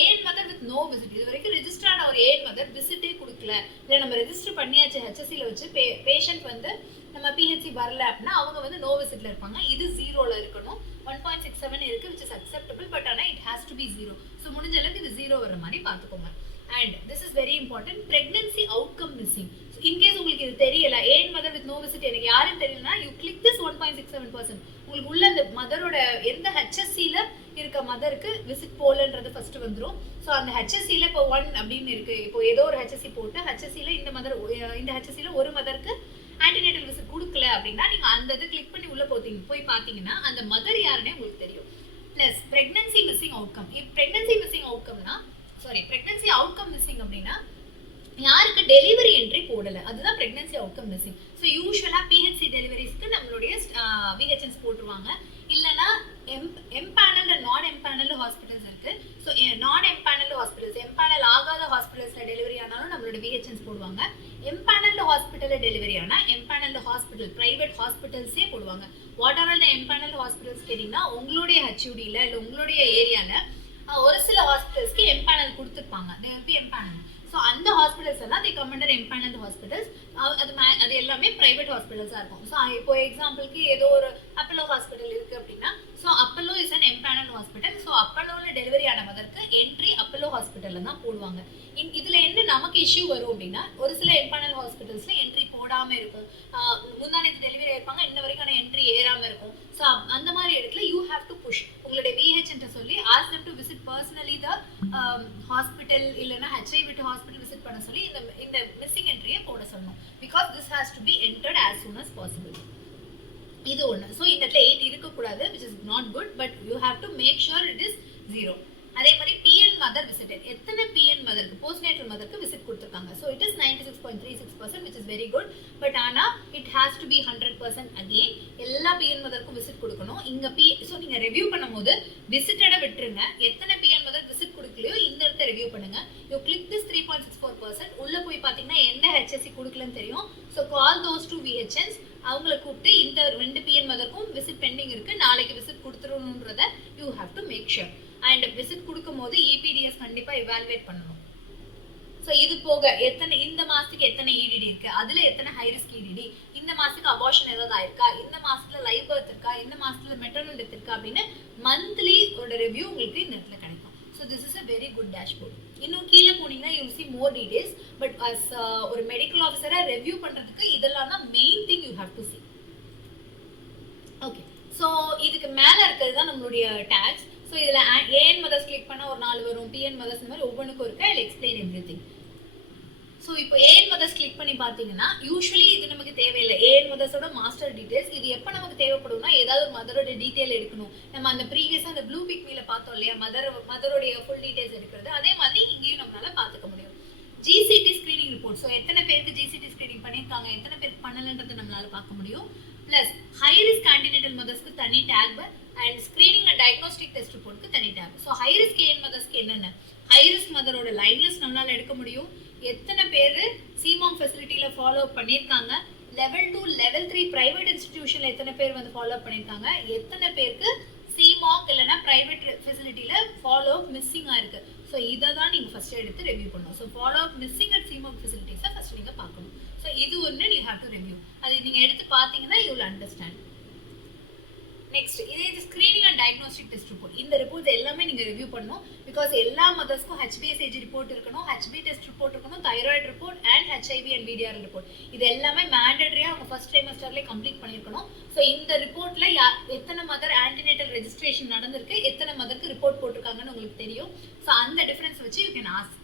ஏன் மதர் வித் நோ விசிட், இது வரைக்கும் ரெஜிஸ்டர்டான ஒரு ஏன் மதர் விசிட்டே கொடுக்கல, இல்லை நம்ம ரெஜிஸ்டர் பண்ணியாச்சு ஹெச்எஸ்சியில் வச்சு பேஷண்ட் வந்து நம்ம பிஹெச்சி வரல அப்படின்னா அவங்க வந்து நோ விசிட்ல இருப்பாங்க. இது 0ல இருக்கணும். 1.67 இருக்கு, which is acceptable, but ஆனால் it has to be 0. So முடிஞ்ச அளவுக்கு இது 0 வர மாதிரி பார்த்துக்கோங்க. And this is very important, pregnancy outcome missing. In case உங்களுக்கு இது தெரியல, ஏன் மதர் வித் நோ விசிட் எனக்கு யாரும் தெரியலனா யூ கிளிக் திஸ் 1.67%. உங்களுக்கு உள்ள அந்த மதரோட எந்த ஹெச்எஸ்சியில் இருக்க மதருக்கு விசிட் போலன்றது ஃபர்ஸ்ட் வந்துடும். ஸோ அந்த ஹெச்எஸ்சியில் இப்போ 1 அப்படின்னு இருக்கு, இப்போ ஏதோ ஒரு ஹெச்எஸ்சி போட்டு ஹெச்எஸ்சியில் இந்த ஹெச்எஸ்சியில் ஒரு மதருக்கு ஆன்டினேட்டல் விசிட் கொடுக்கல அப்படின்னா நீங்க அந்த இது கிளிக் பண்ணி உள்ள போய் பார்த்தீங்கன்னா அந்த மதர் யாருன்னே உங்களுக்கு தெரியும். Plus pregnancy missing outcome. Pregnancy missing அவுட்கம்னா பிரெக்னன்சி அவுட்கம் மிஸ்ஸிங் அப்படின்னா யாருக்கு டெலிவரி என்ட்ரி போடல, அதுதான் பிரெக்னன்சி அவுட்கம் மிஸ்ஸிங். ஸோ யூஸ்வலா பிஹெச்சி டெலிவரிஸ்க்கு நம்மளுடைய விஹெச்என்ஸ் போட்டுருவாங்க. இல்லைன்னா எம்பேனல் நான் எம்பேனல்டு ஹாஸ்பிட்டல்ஸ் இருக்கு. So non empanelled hospitals, empanel ஆகாத ஹாஸ்பிட்டல்ஸ்ல டெலிவரி ஆனாலும் நம்மளோட விஹெச்என்ஸ் போடுவாங்க. எம்பேனல்டு ஹாஸ்பிட்டல்ல டெலிவரி ஆனா எம்பேனல்டு ஹாஸ்பிட்டல் பிரைவேட் ஹாஸ்பிட்டல்ஸே போடுவாங்க. What are the empanelled hospitals கேட்டீங்கன்னா உங்களுடைய ஹெச்யூடியில் இல்லை உங்களுடைய ஏரியாவில் ஒரு சில ஹாஸ்பிட்டல்ஸ்க்கு எம்பேனல் கொடுத்துருப்பாங்க, தே வில் பி எம்பேனல். ஸோ அந்த ஹாஸ்பிட்டல்ஸ் எல்லாம் they come under empanelled hospitals. அது எல்லாமே பிரைவேட் ஹாஸ்பிட்டல்ஸாக இருக்கும். ஸோ இப்போ எக்ஸாம்பிளுக்கு ஏதோ ஒரு அப்பல்லோ ஹாஸ்பிட்டல் இருக்குது அப்படின்னா so Apollo is an empanelled hospital. So அப்பல்லோவில் டெலிவரி ஆன மதருக்கு என்ட்ரி அப்பல்லோ ஹாஸ்பிட்டலில் தான் போடுவாங்க. இதில் என்ன நமக்கு இஷ்யூ வரும் அப்படின்னா ஒரு சில எம்பேனல் ஹாஸ்பிட்டல்ஸில் என்ட்ரி போடாமல் இருக்கும், முந்தானத்து டெலிவரி ஆயிருப்பாங்க, இன்ன வரைக்கான என்ட்ரி ஏறாமல் இருக்கும். ஸோ அந்த மாதிரி இடத்துல யூ ஹேவ் டு புஷ் உங்களுடைய விஹெச்என்ட்ட சொல்லி ask them to visit personally the hospital இல்லைன்னா ஹெச்ஐ விட்டு ஹாஸ்பிட்டல் விசிட் பண்ண சொல்லி இந்த மிஸ்ஸிங் என்ட்ரியை போட சொல்லணும். Because this has to be entered as soon as possible. இது ஒன்று. ஸோ இந்த இடத்துல 8 இருக்கக்கூடாது, which is not good, but you have to make sure it is 0. அதே மாதிரி பிஎன் மதர் விசிட்டட், எத்தனை பிஎன் மதருக்கு போஸ்ட்நேட்டல் மதருக்கு விசிட் கொடுத்துருக்காங்க. So it is 96.36%, which is very good. But ஆனால் it has to be 100% again. எல்லா PN மதருக்கும் visit கொடுக்கணும். இங்கே ஸோ நீங்கள் ரிவ்யூ பண்ணும்போது விசிட்டடை விட்டுருங்க, எத்தனை பிஎன் மதர் விசிட் கொடுக்கலையோ இந்த இடத்த ரிவ்யூ பண்ணுங்க. You click this 3.64%. உள்ள போய் பார்த்தீங்கன்னா எந்த ஹெச்எஸ்சி கொடுக்கலன்னு தெரியும். ஸோ கால் தோஸ் டூ விஹெச்என்ஸ், அவங்களை கூப்பிட்டு இந்த 2 பிஎன் மதருக்கும் விசிட் பெண்டிங் இருக்கு, நாளைக்கு விசிட் கொடுத்துருன்றத you have to make sure. And visit கொடுக்கும் போது EPDS கண்டிப்பாக இவாலுவேட் பண்ணணும். ஸோ இது போக எத்தனை இந்த மாதத்துக்கு எத்தனை EDD இருக்கு, அதில் எத்தனை ஹை ரிஸ்க் EDD, இந்த மாதத்துக்கு அபார்ஷன் ஏதாவது ஆயிருக்கா, இந்த மாதத்தில் லைவ் பர்த் இருக்கா, இந்த மாதத்தில் மெட்டர்னல் டெத் இருக்கா அப்படின்னு மந்த்லி ஒரு ரிவ்யூ உங்களுக்கு இந்த இடத்துல கிடைக்கும். So this is a very good dashboard. இன்னும் கீழே போனீங்கன்னா you see more details. But as ஒரு மெடிக்கல் ஆஃபீஸராக ரிவ்யூ பண்ணுறதுக்கு இதெல்லாம் தான் main thing you have to see. Okay, so இதுக்கு மேலே இருக்கிறது தான் நம்மளுடைய டேக்ஸ். ஸோ இதில் ஏஎன் மதர்ஸ் கிளிக் பண்ணால் ஒரு 4 வரும், பிஎன் மதர்ஸ் இந்த மாதிரி ஒவ்வொன்றுக்கும் இருக்கு. I explain everything. ஸோ இப்போ ஏஎன் மதர்ஸ் கிளிக் பண்ணி பார்த்தீங்கன்னா யூஸ்வலி இது நமக்கு தேவையில்லை. ஏஎன் மதர்ஸோட மாஸ்டர் டீடைல்ஸ் இது எப்போ நமக்கு தேவைப்படும்னா ஏதாவது ஒரு மதரோட டீட்டெயில் எடுக்கணும். நம்ம அந்த ப்ரீவியஸாக அந்த ப்ளூ பிக்மியில் பார்த்தோம் இல்லையா, மதரோடைய ஃபுல் டீடைல்ஸ் எடுக்கிறது, அதே மாதிரி இங்கேயும் நம்மளால பார்த்துக்க முடியும். ஜிசிடி ஸ்க்ரீனிங் ரிப்போர்ட், ஸோ எத்தனை பேருக்கு ஜிசிடி ஸ்க்ரீனிங் பண்ணியிருக்காங்க, எத்தனை பேருக்கு பண்ணலன்றது நம்மளால பார்க்க முடியும். ப்ளஸ் ஹை ரிஸ்க் ஆன்டினேட்டல் மதர்ஸ்க்கு தனி tag and screening and diagnostic test ரிப்போர்ட்க்கு தனி tag. So high risk AN மதர்ஸ்க்கு என்னென்ன ஹை ரிஸ்க் மதரோட லைன் லிஸ்ட் நம்மளால எடுக்க முடியும். எத்தனை பேர் சிமாங் ஃபெசிலிட்டியில் ஃபாலோ அப் பண்ணியிருக்காங்க, லெவல் 2 லெவல் 3 பிரைவேட் இன்ஸ்டிடியூஷனில் எத்தனை பேர் வந்து ஃபாலோ அப் பண்ணியிருக்காங்க, எத்தனை பேருக்கு சிமாங் இல்லைன்னா பிரைவேட் ஃபெசிலிட்டியில் ஃபாலோ அப் மிஸ்ஸிங்காக இருக்குது. ஸோ இதை தான் நீங்கள் ஃபஸ்ட்டு எடுத்து ரிவ்யூ பண்ணணும். So follow up missing at CEmONC ஃபெசிலிட்டிஸை ஃபஸ்ட்டு நீங்கள் பார்க்கணும். ஸோ இது ஒன்று யூ ஹேவ் டு ரிவ்யூ. அது நீங்கள் எடுத்து பார்த்தீங்கன்னா யூ வில் அண்டர்ஸ்டாண்ட். நெக்ஸ்ட் இதே screening and diagnostic test report. இந்த ரிப்போர்ட்ஸ் எல்லாமே நீங்கள் ரிவ்யூ பண்ணணும். பிகாஸ் எல்லா மதர்ஸ்க்கும் HbS ரிப்போர்ட் இருக்கணும், HB டெஸ்ட் ரிப்போர்ட் இருக்கணும், thyroid report and HIV and VDR report. இது எல்லாமே மேண்டட்ரியாக அவங்க ஃபர்ஸ்ட் ட்ரைமஸ்டர்லேயே கம்ப்ளீட் பண்ணியிருக்கணும். ஸோ இந்த ரிப்போர்ட்டில் எத்தனை மதர் ஆன்டினேட்டல் ரெஜிஸ்ட்ரேஷன் நடந்திருக்கு, எத்தனை மதருக்கு ரிப்போர்ட் போட்டிருக்காங்கன்னு உங்களுக்கு தெரியும். ஸோ அந்த டிஃபரன்ஸ் வச்சு யூ கேன் ஆஸ்க்.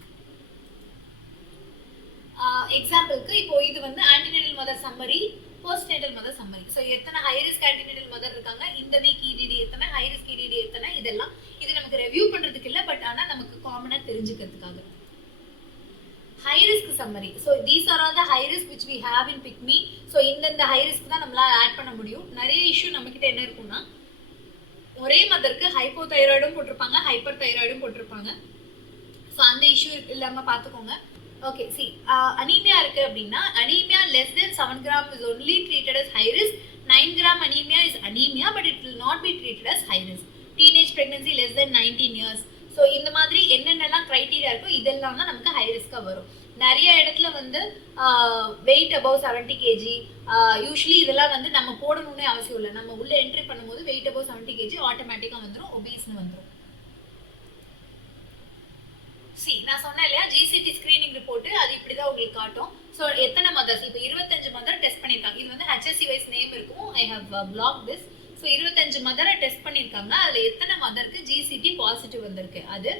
எக்ஸாம்பிளுக்கு இப்போ இது வந்து antenatal mother summary, postnatal mother summary. So எத்தனை ஹை ரிஸ்க் ஆன்டினேட்டல் மதர் இருக்காங்க, இந்த வீக் EDD எத்தனை, ஹை ரிஸ்க் EDD எத்தனை, இதெல்லாம் இது நமக்கு ரிவ்யூ பண்ணுறதுக்கு இல்லை, பட் ஆனால் நமக்கு காமனாக தெரிஞ்சுக்கிறதுக்காக. high risk summary. So these are all the high risk which we have in PICME. So இந்த high risk தான் நம்மளால ஆட் பண்ண முடியும். நிறைய இஷ்யூ நம்மக்கிட்ட என்ன இருக்குன்னா, ஒரே மதருக்கு ஹைப்போதைராய்டும் போட்டிருப்பாங்க, ஹைப்பர் தைராய்டும் போட்டிருப்பாங்க. ஸோ அந்த இஷ்யூ இல்லாமல் பார்த்துக்கோங்க. ஓகே, சி அனீமியா இருக்குது அப்படின்னா, anaemia less than 7 gram is only treated as high risk. 9 gram anemia is anemia, but it will not be treated as high risk. Teenage pregnancy less than 19 years. So இந்த மாதிரி என்னென்னலாம் criteria இருக்கோ இதெல்லாம் தான் நமக்கு high ரிஸ்க்காக வரும். நிறைய இடத்துல வந்து வெயிட் அபவ் 70 kg, யூஸ்வலி இதெல்லாம் வந்து நம்ம போடணும்னே அவசியம் இல்லை. நம்ம உள்ளே என்ட்ரி பண்ணும்போது வெயிட் அபவ் 70 kg ஆட்டோமேட்டிக்காக வந்துடும், ஒபீஸ்னு வந்துடும். சி நான் சொன்னேன் இல்லையா, ஜிசிடி ஸ்க்ரீனிங் ரிப்போர்ட்டு அது இப்படி தான் உங்களுக்கு காட்டும். ஸோ எத்தனை மதர்ஸ், இப்போ 25 மதர் டெஸ்ட் பண்ணியிருக்காங்க. இது வந்து ஹெச்எஸ்சி வைஸ் நேம் இருக்கும், I have block this. So 25 மதரை டெஸ்ட் பண்ணியிருக்காங்க. அதில் எத்தனை மதருக்கு ஜிசிடி பாசிட்டிவ் வந்திருக்கு, அது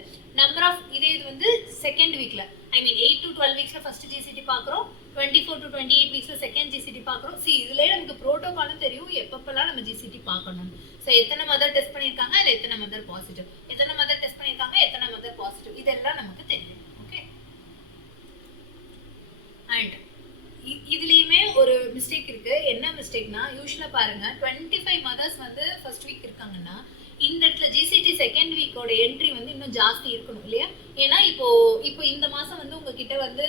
நம்பர் ஆஃப் இது வந்து செகண்ட் வீக்கில், ஐ மீன் 8 to 12 வீக்ஸில் ஃபஸ்ட்டு ஜிசிடி பார்க்குறோம், 24 to 28 வீக்ஸில் செகண்ட் ஜிசிடி பார்க்குறோம். சி இதுலேயே நமக்கு ப்ரோட்டோகாலும் தெரியும் எப்பப்பெல்லாம் நம்ம ஜிசிடி பார்க்கணும். ஸோ எத்தனை மதர் டெஸ்ட் பண்ணியிருக்காங்க, அதில் எத்தனை மதர் பாசிட்டிவ், எத்தனை மதர் டெஸ்ட் பண்ணியிருக்காங்க, எத்தனை மதர் பாசிட்டிவ், இதெல்லாம் நமக்கு தெரியும். ஓகே, அண்ட் இதுலேயுமே ஒரு மிஸ்டேக் இருக்குது. என்ன மிஸ்டேக்னா, யூஸ்வலாக பாருங்கள் 25 மதர்ஸ் வந்து ஃபர்ஸ்ட் வீக் இருக்காங்கன்னா, இந்த இடத்துல ஜிசிடி செகண்ட் வீக்கோட என்ட்ரி வந்து இன்னும் ஜாஸ்தி இருக்கணும் இல்லையா? ஏன்னா இப்போ இந்த மாதம் வந்து உங்ககிட்ட வந்து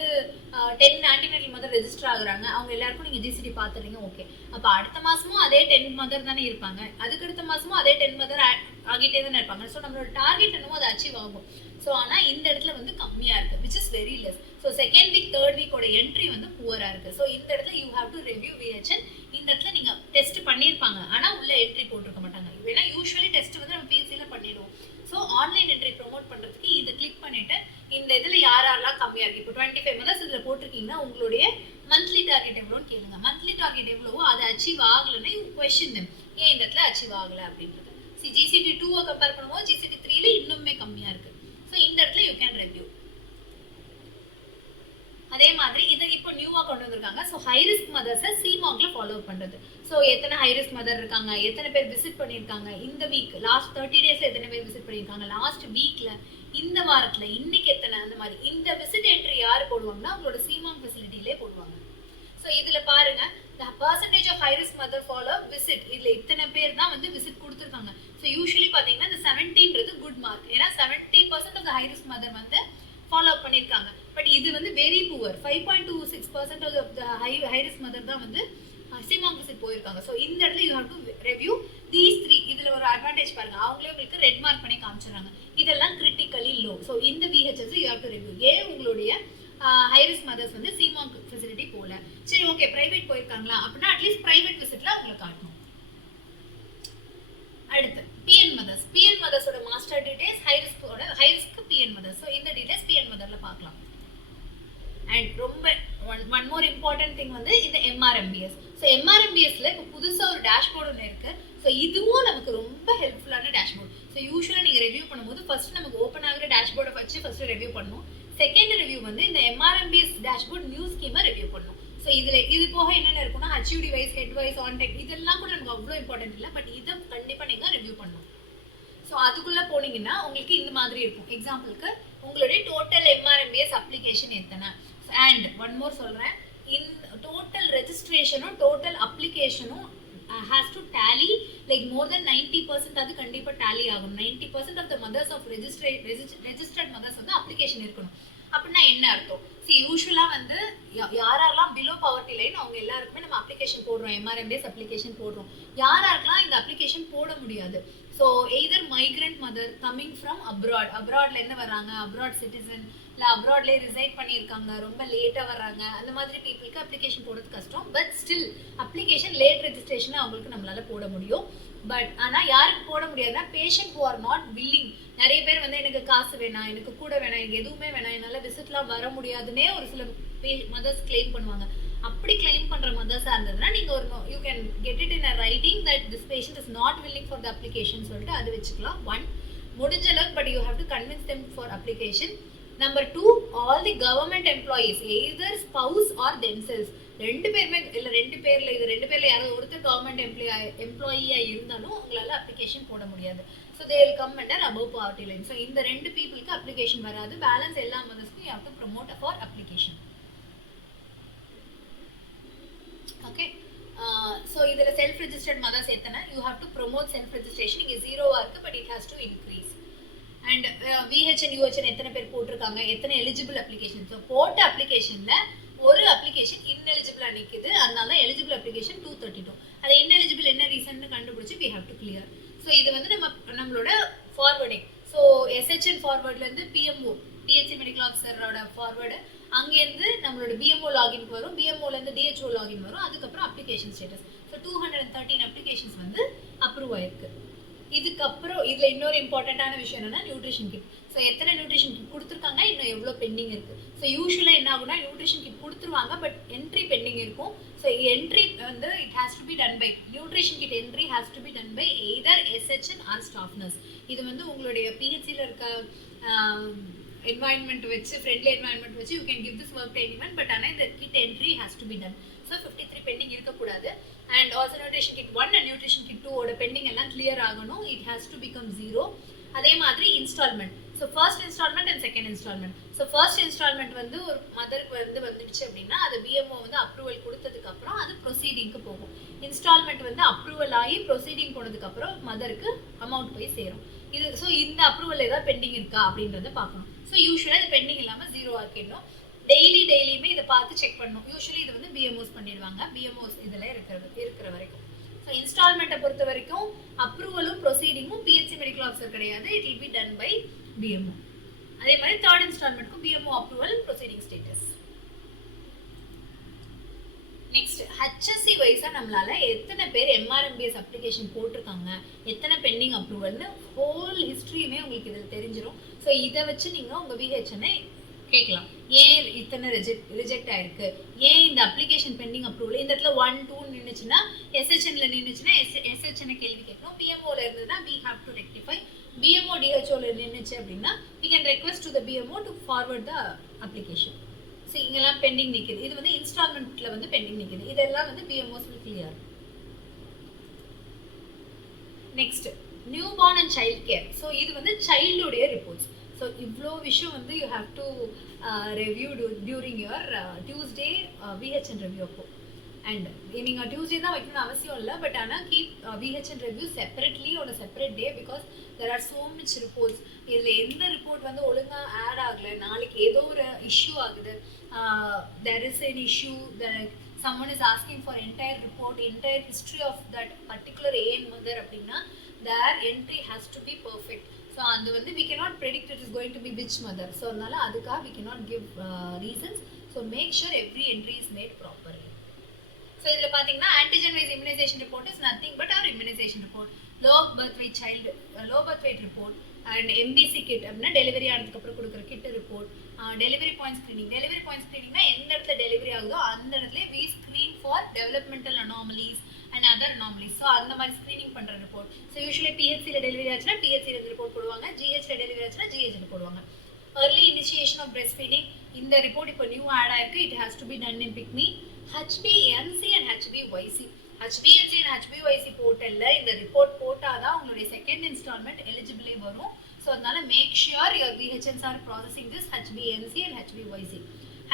10 ஆன்டினேட்டல் மதர் ரெஜிஸ்டர் ஆகுறாங்க, அவங்க எல்லாருக்கும் நீங்கள் ஜிசிடி பார்த்துறீங்க. ஓகே, அப்போ அடுத்த மாதமும் அதே 10 மதர் தானே இருப்பாங்க, அதுக்கடுத்த மாதமும் அதே 10 மதர் ஆகிட்டே தானே இருப்பாங்க. ஸோ நம்மளோட டார்கெட் என்னமோ அது அச்சீவ் ஆகும். ஸோ ஆனால் இந்த இடத்துல வந்து கம்மியாக இருக்குது, which is very less. So second week third வீக்கோட என்ட்ரி வந்து புவராக இருக்குது. ஸோ இந்த இடத்துல you have to review VHN. இந்த இடத்துல நீங்கள் டெஸ்ட் பண்ணியிருப்பாங்க, ஆனால் உள்ள என்ட்ரி போட்டிருக்க மாட்டாங்க. ஏன்னா யூஸ்வலி டெஸ்ட் வந்து நம்ம பிஎஸ்சியில் பண்ணிடுவோம். ஸோ ஆன்லைன் என்ட்ரி ப்ரொமோட் பண்ணுறதுக்கு இதை கிளிக் பண்ணிவிட்டு இந்த இதில் யாரெல்லாம் கம்மியாக இருக்குது, இப்போ 25 மதர்ஸ் இதில் போட்டிருக்கீங்கன்னா உங்களுடைய மந்த்லி டார்கெட் எவ்வளோன்னு கேளுங்க. மந்த்லி டார்கெட் எவ்வளவோ அதை அச்சீவ் ஆகலைன்னா யூ கொஸ்டின் தெம், ஏன் இந்த இடத்துல அச்சீவ் ஆகலை அப்படின்றது. ஜிசிடி 2 கம்பேர் பண்ணும்போது ஜிசிடி 3ல இன்னுமே கம்மியாக இருக்குது. ஸோ இந்த இடத்துல யூ கேன் ரிவ்யூ. அதே மாதிரி இதை இப்போ நியூவாக கொண்டு வந்திருக்காங்க. ஸோ ஹை ரிஸ்க் மதர்ஸை சிமாக்ல ஃபாலோ பண்ணுறது. ஸோ எத்தனை ஹை ரிஸ்க் மதர் இருக்காங்க, எத்தனை பேர் விசிட் பண்ணியிருக்காங்க, இந்த வீக் லாஸ்ட் 30 டேஸில் எத்தனை பேர் விசிட் பண்ணியிருக்காங்க, லாஸ்ட் வீக்கில், இந்த வாரத்தில் இன்னைக்கு எத்தனை, அந்த மாதிரி இந்த விசிட் என்ட்ரி யார் போடுவாங்கன்னா உங்களோட சிமாக் ஃபெசிலிட்டியிலே போடுவாங்க. ஸோ இதில் பாருங்க, the percentage of high risk mother follow visit, இதில் இத்தனை பேர் தான் வந்து விசிட் கொடுத்துருக்காங்க. ஸோ யூஸ்வலி பார்த்தீங்கன்னா இந்த 70ன்றது குட் மார்க், ஏன்னா 70% of the high risk mother வந்து ஃபாலோ பண்ணியிருக்காங்க. பட் இது வந்து very poor, 5.26% of the high risk mother தான் வந்து சிமாக் விசிட் போயிருக்காங்க. ஸோ இந்த இடத்துல you have to review these 3. இதில் ஒரு அட்வான்டேஜ் பாருங்க, அவங்களே உங்களுக்கு ரெட் மார்க் பண்ணி காமிச்சிடுறாங்க, இதெல்லாம் கிரிட்டிக்கலி லோ. ஸோ இந்த VHS you have to review. ஏன் உங்களுடைய ஹை ரிஸ்க் மதர்ஸ் வந்து சிமாக் ஃபெசிலிட்டி போகல, சரி ஓகே பிரைவேட் போயிருக்காங்களா அப்படின்னா அட்லீஸ்ட் பிரைவேட் விசிட்ல அவங்களை காட்டணும். அடுத்து பிஎன் மதர்ஸ். பிஎன் மதர்ஸோட master details, high risk PN mothers. So இந்த டீடைல்ஸ் பிஎன் மதர்ல பார்க்கலாம். அண்ட் ரொம்ப ஒன் மோர் இம்பார்ட்டன்ட் திங் வந்து இந்த MRMBS. ஸோ MRMBSல இப்போ புதுசாக ஒரு டேஷ்போர்டு ஒன்று இருக்கு. ஸோ இதுவும் நமக்கு ரொம்ப ஹெல்ப்ஃபுல்லான டேஷ்போர்டு. ஸோ யூஸ்வலாக நீங்கள் ரிவ்யூ பண்ணும்போது ஃபர்ஸ்ட் நமக்கு ஓப்பன் ஆகிற டேஷ்போர்டை வச்சு ஃபர்ஸ்ட் ரிவ்யூ பண்ணணும். செகண்ட் ரிவ்யூ வந்து இந்த MRMBS டேஷ்போர்ட் நியூ ஸ்கீமை ரிவ்யூ பண்ணணும். ஸோ இது போக என்னென்ன இருக்குன்னா HUD வைஸ், ஹெட் வைஸ், ஆன்டெக், இதெல்லாம் கூட நமக்கு அவ்வளோ இம்பார்ட்டன்ட் இல்லை. பட் இதை கண்டிப்பாக நீங்கள் ரிவ்யூ பண்ணணும். ஸோ அதுக்குள்ளே போனீங்கன்னா உங்களுக்கு இந்த மாதிரி இருக்கும். எக்ஸாம்பிளுக்கு உங்களுடைய டோட்டல் MRMBS அப்ளிகேஷன் எத்தனை, அண்ட் ஒன் மோர் சொல்கிறேன், டோட்டல் ரெஜிஸ்ட்ரேஷனும் டோட்டல் அப்ளிகேஷனும் has to tally like more than 90%. அது கண்டிப்பாக டேலி ஆகும். 90% of the mothers of registered mothers வந்து அப்ளிகேஷன் இருக்கணும். அப்படின்னா என்ன அர்த்தம்? யூஸ்வலாக வந்து யாரெல்லாம் பிலோ பவர்ட்டி லைன் அவங்க எல்லாருக்குமே நம்ம அப்ளிகேஷன் போடுறோம், MRMBS அப்ளிகேஷன் போடுறோம். யாரெல்லாம் இந்த அப்ளிகேஷன் போட முடியாது, so either migrant mother coming from அப்ராட்ல என்ன வர்றாங்க, அப்ராட் சிட்டிசன் இல்லை அப்ராட்லேயே ரிசைட் பண்ணியிருக்காங்க, ரொம்ப லேட்டாக வர்றாங்க, அந்த மாதிரி பீப்புளுக்கு அப்ளிகேஷன் போடுறது கஷ்டம். பட் ஸ்டில் அப்ளிகேஷன் லேட் ரெஜிஸ்ட்ரேஷனை அவங்களுக்கு நம்மளால போட முடியும். பட் ஆனால் யாருக்கு போட முடியாதுன்னா patient who are not willing. நிறைய பேர் வந்து எனக்கு காசு வேணாம், எனக்கு கூட வேணாம், எனக்கு எதுவுமே வேணாம், என்னால் விசிட்லாம் வர முடியாதுன்னே ஒரு சில மதர்ஸ் கிளைம் பண்ணுவாங்க. அப்படி கிளைம் பண்ணுற மதர்ஸாக இருந்ததுன்னா நீங்கள் ஒரு you can get it in a writing that this patient is not willing for the application சொல்லிட்டு அது வச்சுக்கலாம். ஒன் முடிஞ்ச அளவுக்கு, but you have to convince them for application. Number 2, all the government employees, either spouse or themselves, ரெண்டு பேருமே இல்லை, ரெண்டு பேரில் யாராவது ஒருத்தர் கவர்மெண்ட் எம்ப்ளாயியாக இருந்தாலும் உங்களால் அப்ளிகேஷன் போட முடியாது. So So they will come under above poverty line. So இந்த ரெண்டு பீப்புளுக்கு அப்ளிகேஷன் வராது. பேலன்ஸ் எல்லா மதர்ஸ்க்கும் you have to promote for application. Okay. So இதில் self registered mothers எத்தனை, you have to promote self registration. இங்கே 0 இருக்கு, but it has to increase. And VHN UHN எத்தனை பேர் போட்டிருக்காங்க, எத்தனை எலிஜிபிள் அப்ளிகேஷன். ஸோ போட்ட அப்ளிகேஷனில் ஒரு அப்ளிகேஷன் இன்எலிஜிபிளாக நிற்குது, அதனால தான் எலிஜிபிள் அப்ளிகேஷன் 232. அது இன்எலிஜிபிள் என்ன ரீசன் கண்டுபிடிச்சி we have to clear. So இது வந்து நம்மளோட ஃபார்வர்டிங். ஸோ SHN ஃபார்வர்ட்லேருந்து PMO PHC மெடிக்கல் ஆஃபீஸரோட ஃபார்வர்டு, அங்கேருந்து நம்மளோட BMO லாகின் வரும், BMOலேருந்து DHO லாகின் வரும், அதுக்கப்புறம் அப்ளிகேஷன் ஸ்டேட்டஸ். ஸோ 213 அப்ளிகேஷன்ஸ் வந்து அப்ரூவ் ஆயிருக்கு. இதுக்கப்புறம் இதில் இன்னொரு இம்பார்ட்டண்ட்டான விஷயம் என்னென்னா நியூட்ரிஷன் கிட். ஸோ எத்தனை நியூட்ரிஷன் கிட் கொடுத்துருக்காங்க, இன்னும் எவ்வளோ பெண்டிங் இருக்குது. ஸோ யூஸ்வலாக என்ன ஆகுனா நியூட்ரிஷன் கிட் கொடுத்துருவாங்க, பட் என்ட்ரி பெண்டிங் இருக்கும். ஸோ என்ட்ரி வந்து it has to be done by nutrition kit entry has to be done by either SHN or staff nurse. இது வந்து உங்களுடைய PHCயில் இருக்க environment வச்சு, ஃப்ரெண்ட்லி என்வாயன்மெண்ட் வச்சு you can give this work to anyone, but ஆனால் இந்த kit entry has to be done. So 53 pending இருக்கக்கூடாது. And also nutrition kit 1 and nutrition kit 2 ஓட பெண்டிங் எல்லாம் கிளியர் ஆகணும். It has to become 0. அதே மாதிரி instalment. So first instalment and second instalment. So first instalment வந்து ஒரு மதருக்கு வந்துடுச்சு அப்படின்னா அது BMO வந்து அப்ரூவல் கொடுத்ததுக்கப்புறம் அது ப்ரொசீடிங்க்கு போகும். இன்ஸ்டால்மெண்ட் வந்து அப்ரூவல் ஆகி ப்ரொசீடிங் போனதுக்கப்புறம் மதருக்கு அமௌண்ட் போய் சேரும். இது ஸோ இந்த அப்ரூவல் ஏதாவது பெண்டிங் இருக்கா அப்படின்றத பார்க்கணும். ஸோ யூஸ்வலாக இது பெண்டிங் இல்லாமல் 0 ஆக்கிடணும். டெய்லியுமே இதை பார்த்து செக் பண்ணணும். யூஸ்வலி இது வந்து BMOs பண்ணிடுவாங்க, BMOs இதில் இருக்கிற வரைக்கும். ஸோ இன்ஸ்டால்மெண்ட்டை பொறுத்த வரைக்கும் அப்ரூவலும் ப்ரொசீடிங்கும் PHC மெடிக்கல் ஆஃபீஸர் கிடையாது, it will be done by BMO. அதே மாதிரி தேர்ட் இன்ஸ்டால்மெண்ட்டுக்கும் BMO approval proceeding status. Next HSC வைஸாக நம்மளால் எத்தனை பேர் MRMBS அப்ளிகேஷன் போட்டிருக்காங்க, எத்தனை பெண்டிங் அப்ரூவல்னு ஹோல் ஹிஸ்ட்ரியுமே உங்களுக்கு இதில் தெரிஞ்சிடும். ஸோ இதை வச்சு நீங்கள் உங்கள் VHNஐ கேட்கலாம். ஏன் இத்தனை ரிஜெக்ட் ஆயிருக்கு, ஏன் இந்த அப்ளிகேஷன் பெண்டிங் அப்ரூவல் இந்த இடத்துல 1 2 நின்றுச்சுன்னா SHNல நின்றுச்சுன்னா SHN கேள்வி கேட்கணும். PMOல இருந்ததுன்னா we have to rectify. BMO DHOல நின்றுச்சு அப்படின்னா we can request to the BMO to forward the application. So இங்கெல்லாம் பெண்டிங் நிற்குது. இது வந்து இன்ஸ்டால்மெண்ட்டில் வந்து பெண்டிங் நிற்குது. இதெல்லாம் வந்து BMOs will clear. Next new born and child care. So இது வந்து சைல்டுடைய ரிப்போர்ட்ஸ். ஸோ இவ்வளோ விஷயம் வந்து you have to review during your Tuesday VHN review அப்போ. அண்ட் நீங்கள் டியூஸ்டே தான் வைக்கணும்னு அவசியம் இல்லை, பட் ஆனால் keep VHN review separately on separate day, because there are so much reports. இதில் எந்த ரிப்போர்ட் வந்து ஒழுங்காக ஆட் ஆகலை, நாளைக்கு ஏதோ ஒரு இஷ்யூ ஆகுது, there is an issue that someone is asking for entire report, entire history of that particular AN mother அப்படின்னா their entry has to be perfect. So and வந்து we cannot predict it is going to be which mother. So அதனால அதுக்காக we cannot give reasons. So make sure every entry is made properly. So இதில் பார்த்தீங்கன்னா antigen wise immunization report is nothing but our immunization report. Low birth weight report and MBC kit அப்படின்னா delivery ஆனதுக்கப்புறம் கொடுக்குற kit report. Delivery point ஸ்க்ரீனிங்னா எந்த இடத்துல delivery ஆகுதோ அந்த இடத்துல we screen for developmental anomalies and other anomalies. So அந்த மாதிரி ஸ்க்ரீனிங் பண்ணுற ரிப்போர்ட். ஸோ யூஸ்வலி PHCயில் டெலிவரி ஆச்சுன்னா PHCயில் ரிப்போர்ட் போடுவாங்க, GHல டெலிவரி ஆச்சுன்னா GHல போடுவாங்க. early initiation of breastfeeding, இந்த ரிப்போர்ட் இப்போ நியூ ஆட் ஆயிருக்கு. it has to be done in PICME. HbNc and HbYc. HbNc and HbYc போர்ட்டலில் இந்த ரிப்போர்ட் போட்டால் தான் உங்களுடைய செகண்ட் இன்ஸ்டால்மெண்ட் எலிஜிபிளே வரும். ஸோ அதனால make sure your VHNs are processing this HbNc and HbYc.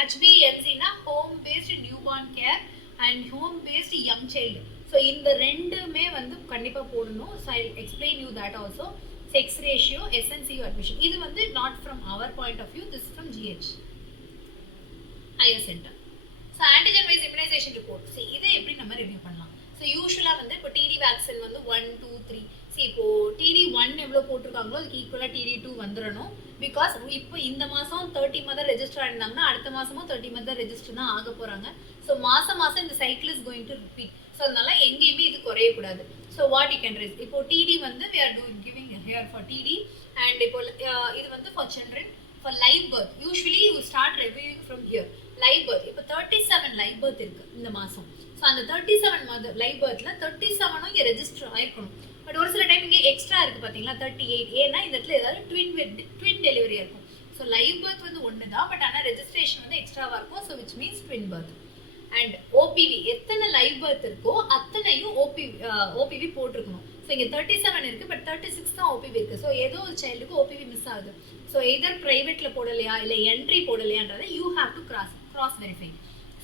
HbNcனா home based new born care and home based young child. So இந்த ரெண்டுமே வந்து கண்டிப்பாக போடணும். So I explain you that also. Sex ratio, SNCU admission, இது வந்து not from our point of view, this from GH is centre. So antigen wise immunisation report, சரி இதை எப்படி நம்ம ரிவ்யூ பண்ணலாம். ஸோ யூஸ்வலாக வந்து இப்போ TD வேக்சின் வந்து 1 2 3, இப்போது TD1 எவ்வளோ போட்டிருக்காங்களோ அதுக்கு ஈக்குவலாக TD2 வந்துடணும். பிகாஸ் இப்போ இந்த மாதம் 30 மதர் ரெஜிஸ்டர் ஆயிருந்தாங்கன்னா அடுத்த மாதமும் 30 மதர் ரெஜிஸ்டர் தான் ஆக போகிறாங்க. ஸோ மாதம் இந்த cycle is going to repeat. So அதனால எங்கேயுமே இது குறையக்கூடாது. So what you can raise, இப்போ TD வந்து we are giving here for TD and இப்போ இது வந்து for children for live birth. Usually you start reviewing from here. live birth இப்போ 37 live birth இருக்கு இந்த மாதம். ஸோ அந்த 37 மதர் லைவ் பர்த்தில் 37ம் இங்கே ரெஜிஸ்டர் ஆயிருக்கணும். பட் ஒரு சில டைம் இங்கே எக்ஸ்ட்ரா இருக்குது பார்த்தீங்களா 38. ஏன்னா இந்த இடத்துல ஏதாவது ட்வின் டெலிவரியாக இருக்கும். ஸோ லைவ் பர்த் வந்து ஒன்று தான், பட் ஆனால் ரெஜிஸ்ட்ரேஷன் வந்து எக்ஸ்ட்ராவாக இருக்கும். So which means twin birth. And OPV எத்தனை லைவ் பர்த் இருக்கோ அத்தனையும் OPV போட்டிருக்கணும். ஸோ இங்கே 37 இருக்குது, பட் 36 தான் ஓபிவி இருக்குது. ஸோ ஏதோ ஒரு சைல்டுக்கு ஓபிவி மிஸ் ஆகுது. ஸோ எதர் ப்ரைவேட்டில் போடலையா இல்லை என்ட்ரி போடலையான்றதை you have to cross verify.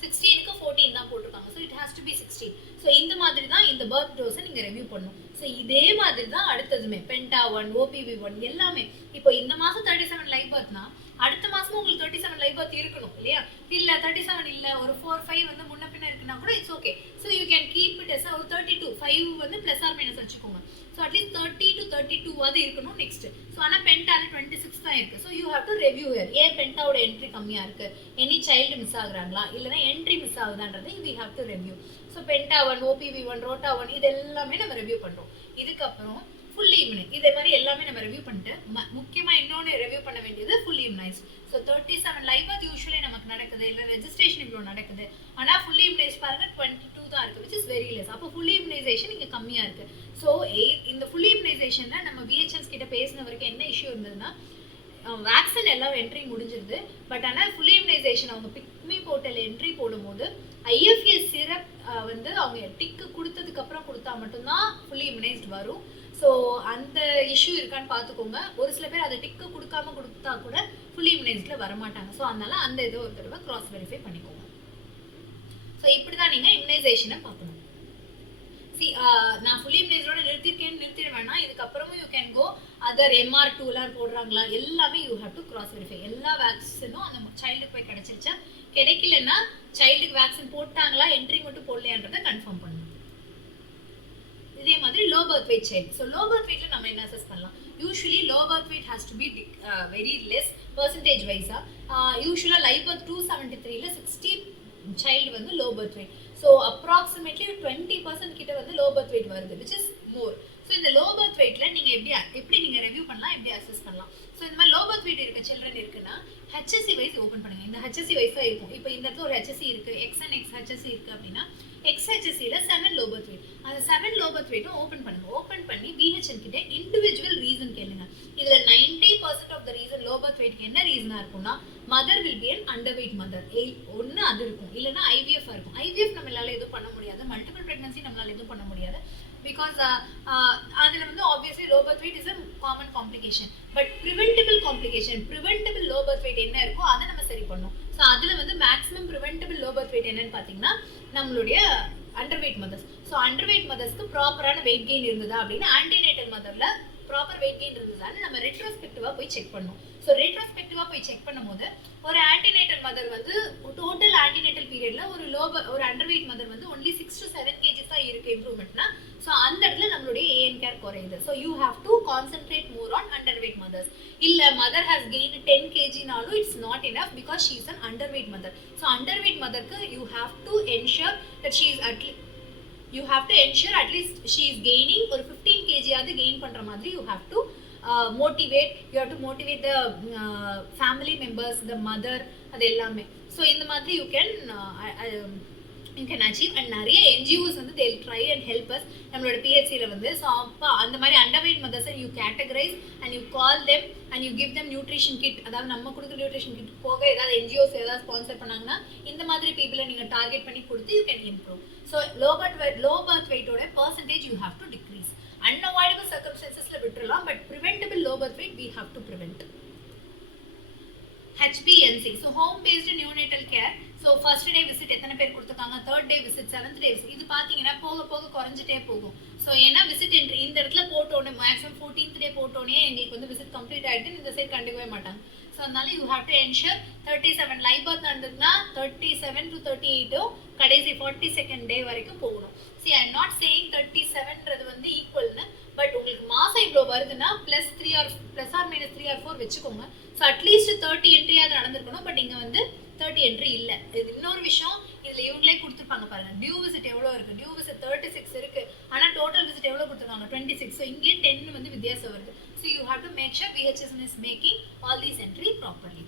16க்கு 14 தான் போட்டிருக்காங்க. So it has to be 16. So இந்த மாதிரி தான் இந்த பர்த் டோஸை நீங்கள் ரிவ்யூ பண்ணணும். ஸோ இதே மாதிரி தான் அடுத்ததுமே பென்டா 1, ஓபிவி 1 எல்லாமே. இப்போ இந்த மாதம் 37 லைவ் பர்த்னா அடுத்த மாதமும் உங்களுக்கு 37 லைவ் பர்த் இருக்கணும் இல்லையா? இல்லை 37 இல்லை, ஒரு 4-5 வந்து முன்ன பின்ன இருக்குன்னா கூட it's okay. So you can keep it as ஒரு 32, 5 வந்து ப்ளஸ் ஆர் மைனஸ் வச்சுக்கோங்க. ஸோ அட்லீஸ்ட் 30 to 32 அது இருக்கணும் நெக்ஸ்ட். ஸோ ஆனால் பென்டால 26 தான் இருக்குது. So you have to review year. ஏன் பென்டாவோட என்ட்ரி கம்மியாக இருக்குது, எனி சைல்டு மிஸ் ஆகுறாங்களா இல்லைனா என்ட்ரி மிஸ் ஆகுதான்றதை we have to review. So penta 1, OPV 1, rota 1 இது எல்லாமே நம்ம ரெவ்யூ பண்ணுறோம். இதுக்கப்புறம் ஃபுல்லி இம்யூனைஸ் இதே மாதிரி எல்லாமே நம்ம ரெவ்யூ பண்ணிட்டு முக்கியமாக இன்னொன்று ரெவ்யூ பண்ண வேண்டியது fully immunise. So 37 live birth usually நமக்கு நடக்குது, இல்லை ரெஜிஸ்ட்ரேஷன் இவ்வளோ நடக்குது. ஆனால் ஃபுல்லி இம்யூனைஸ் பாருங்க 22 தான் இருக்குது, விச் இஸ் வெரி லெஸ். அப்போ ஃபுல்லி இம்யூனைசேஷன் இங்கே கம்மியாக இருக்குது. ஸோ இந்த ஃபுல்லி இம்யூனைசேஷனில் நம்ம விஹெச்எஸ் கிட்ட பேசின வரைக்கும் என்ன இஷ்யூ இருந்ததுன்னா, வேக்சின் எல்லாம் என்ட்ரி முடிஞ்சிருது, பட் ஆனால் ஃபுல்லி இம்யூனைசேஷன் அவங்க பிக்மி போர்ட்டல் என்ட்ரி போடும்போது ஐஎஃப்எஸ் சிரப் வந்து அவங்க டிக்கு கொடுத்ததுக்கப்புறம் கொடுத்தா மட்டும்தான் ஃபுல்லி இம்யூனைஸ்ட் வரும். ஸோ அந்த இஷ்யூ இருக்கான்னு பார்த்துக்கோங்க. ஒரு சில பேர் அதை டிக்கு கொடுக்காம கொடுத்தா கூட ஃபுல்லி இம்யூனைஸ்டில் வரமாட்டாங்க. ஸோ அதனால அந்த இதை ஒரு தடவை கிராஸ் வெரிஃபை பண்ணிக்கோங்க. ஸோ இப்படி தான் நீங்கள் இம்யூனைசேஷனை பார்க்கணும். நான் ஃபுல்லி இம்யூனைஸ்டோட நிறுத்திட வேணாம். இதுக்கப்புறமும் you can go other MR2 போடுறாங்களா எல்லாமே you have to cross verify. எல்லா வேக்சினும் அந்த சைல்டுக்கு போய் கிடைச்சிருச்சா, கிடைக்கலன்னா சைல்டுக்கு வேக்சின் போட்டாங்களா என்ட்ரி மட்டும் போடலையான்றதை கன்ஃபார்ம் பண்ணணும். இதே மாதிரி low birth weight child. So low birth வெயிட்ல நம்ம என்ன அசஸ் பண்ணலாம்? Usually low birth weight has to be very less percentage வைஸா. யூஸ்வலாக லைவ் பர்த் 273ல 60 சைல்டு வந்து low birth weight. So approximately 20% கிட்ட வந்து லோ பர்த் வெயிட் வருது, விச் இஸ் மோர். ஸோ இந்த லோ பர்த் வெயிட்ல நீங்கள் எப்படி நீங்கள் ரெவ்யூ பண்ணலாம், எப்படி அசஸ் பண்ணலாம்? ஸோ இந்த மாதிரி லோ பர்த் வெயிட் இருக்க சில்ட்ரன் இருக்குன்னா ஹெச்எஸ்சி வைஸ் ஓப்பன் பண்ணுங்க. இந்த ஹெச்எஸ்சி வைஸ் தான் இருக்கும். இப்போ இந்த இடத்துல ஒரு ஹெச்எஸ்சி இருக்குது, XNX ஹெச்எஸ்சி இருக்குது அப்படின்னா XHSCல 7 லோ பர்த் வெயிட். அந்த 7 லோ பர்த் வெயிட்டும் ஓப்பன் பண்ணுங்க. ஓப்பன் பண்ணி VHN கிட்ட இண்டிவிஜுவல் ரீசன் கேளுங்க. இதுல 90% of the reason low birth வெயிட்க்கு என்ன ரீசனா இருக்கும்னா, mother will be an under weight mother. ஒன்று அது இருக்கும், இல்லைன்னா IVF இருக்கும். IVF நம்மளால எதுவும் பண்ண முடியாது, மல்டிபிள் பிரெக்னன்சி நம்மளால எதுவும் பண்ண முடியாது. பிகாஸ் அதில் வந்து obviously low birth weight is a common complication. But preventable low birth weight என்ன இருக்கோ அதை நம்ம சரி பண்ணோம். ஸோ அதில் வந்து maximum preventable low birth weight என்னன்னு பார்த்தீங்கன்னா நம்மளுடைய under weight mothers. So under weight மதர்ஸ்க்கு ப்ராப்பரான வெயிட் கெயின் இருந்ததா அப்படின்னா ஆன்டினேட்டல் மதர்ல ப்ராப்பர் வெயிட் கெயின் இருந்ததான்னு நம்ம ரெட்ரோஸ்பெக்டிவாக போய் செக் பண்ணோம். ஸோ ரெட்ரோஸ்பெக்டிவாக போய் செக் பண்ணும்போது ஒரு ஆன்டினேட்டல் மதர் வந்து டோட்டல் ஆன்டினேட்டல் பீரியட்ல ஒரு அண்டர் வெயிட் மதர் வந்து ஒன்லி 6 to 7 kg தான் இருக்கு இம்ப்ரூவ்மெண்ட்னா, ஸோ அந்த இடத்துல நம்மளுடைய AN கேர் குறையுது. So you have to concentrate more on under weight mothers. இல்லை மதர் ஹேஸ் கெயின் 10 kgனாலும் it's not enough because she is an under weight mother. So under weight மதருக்கு you have to ensure that she is at least she is gaining ஒரு 15 kg ஆவது gain பண்ற மாதிரி you have to motivate the family members, the mother, அது எல்லாமே. So இந்த மாதிரி you can achieve. and நிறைய NGOs வந்து they'll try and help us நம்மளோட PHCல வந்து. ஸோ அப்போ அந்த மாதிரி அண்டர் வெயிட் மதர்ஸை you categorize and you call them and you give them nutrition kit. அதாவது நம்ம கொடுக்குற நியூட்ரிஷன் கிட் போக ஏதாவது NGOs ஏதாவது ஸ்பான்சர் பண்ணாங்கன்னா இந்த மாதிரி பீப்புளை நீங்கள் டார்கெட் பண்ணி கொடுத்து you can improve. So low birth வெயிட்டோட percentage you have to decrease. unavoidable circumstancesல விட்டுறலாம், பட் preventable low birth weight we have to prevent. HBNC, so home based neonatal care. So first day visit எத்தனை பேர் கொடுத்துருக்காங்க, 3rd day visit, 7th day visit, இது பார்த்தீங்கன்னா போக போக குறைஞ்சிட்டே போகும். ஸோ ஏன்னா விசிட் என்ட்ரி இந்த இடத்துல போட்டோன்னே மேக்ஸிமம் 14th day போட்டோன்னே எங்களுக்கு வந்து விசிட் கம்ப்ளீட் ஆகிட்டு இந்த சைட் கண்டுக்கவே மாட்டாங்க. ஸோ அதனால you have to ensure 37 live birth நடந்ததுன்னா 37 to 38 கடைசி 42nd day வரைக்கும் போகணும். See, I am not saying 37ன்றது வந்து ஈக்குவல்னு, பட் உங்களுக்கு மாதம் இவ்வளோ வருதுன்னா +3 or -3 or 4 வச்சுக்கோங்க. So at least 30 என்ட்ரியாவது நடந்திருக்கணும். பட் இங்கே வந்து 30 என்ட்ரி இல்லை. இது இன்னொரு விஷயம், இதில் இவங்களே கொடுத்துருப்பாங்க பாருங்க, டியூ விசிட் எவ்வளோ இருக்குது, டியூ விசிட் 36 இருக்குது, ஆனால் டோட்டல் விசிட் எவ்வளோ கொடுத்துருக்காங்க 26. ஸோ இங்கே 10 வந்து வித்தியாசம் வருது. So you have to make sure VHS is making all these entry properly.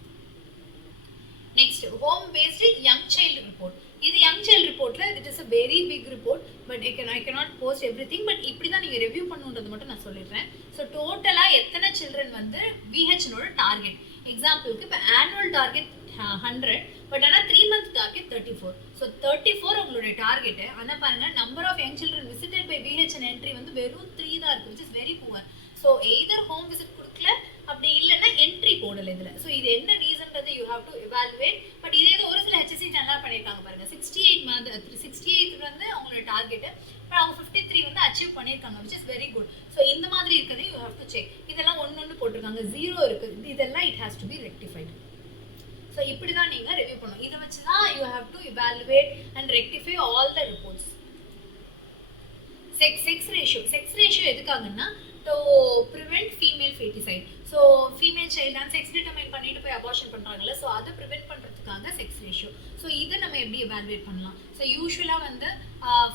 Next, home based young child report. இது young child reportல it is a very big report, but I cannot post everything, but இப்படி தான் நீங்கள் review பண்ணுன்றது மட்டும் நான் சொல்லிடுறேன். So டோட்டலாக எத்தனை children வந்து VH நோட டார்கெட், எக்ஸாம்பிளுக்கு இப்போ ஆனுவல் டார்கெட் 100, பட் ஆனால் 3 month டார்கெட் 34. ஸோ 34 உங்களுடைய டார்கெட்டு. ஆனால் பாருங்க number of young children visited by VHN entry வந்து வெறும் 3 தான் இருக்குது, which is very poor. So either home visit கொடுக்கல, அப்படி இல்லைன்னா என்ட்ரி போடலை இதில். ஸோ இது என்ன ரீசன்றது you have to evaluate. But இதே ஒரு சில ஹெச்எஸ்சி நல்லா பண்ணியிருக்காங்க பாருங்க. 68 வந்து அவங்களோட டார்கெட்டு, பட் அவங்க 53 வந்து அச்சீவ் பண்ணியிருக்காங்க, which is very good. So இந்த மாதிரி இருக்கிறது யூ ஹேவ் டு செக். இதெல்லாம் ஒன்று போட்டிருக்காங்க, 0 இருக்குது, இதெல்லாம் it has to B rectified. So இப்படி தான் நீங்கள் ரிவ்யூ பண்ணணும். இதை வச்சு தான் you have to evaluate and rectify all the reports. Sex ratio எதுக்காகன்னா to prevent female feticide. So female child தான் செக்ஸ் டிட்டர்மைன் பண்ணிட்டு போய் அபார்ஷன் பண்ணுறாங்கல்ல, ஸோ அதை ப்ரிவென்ட் பண்ணுறதுக்காக செக்ஸ் ரேஷியோ. ஸோ இதை நம்ம எப்படி எவாலுவேட் பண்ணலாம்? ஸோ யூஸ்வலாக வந்து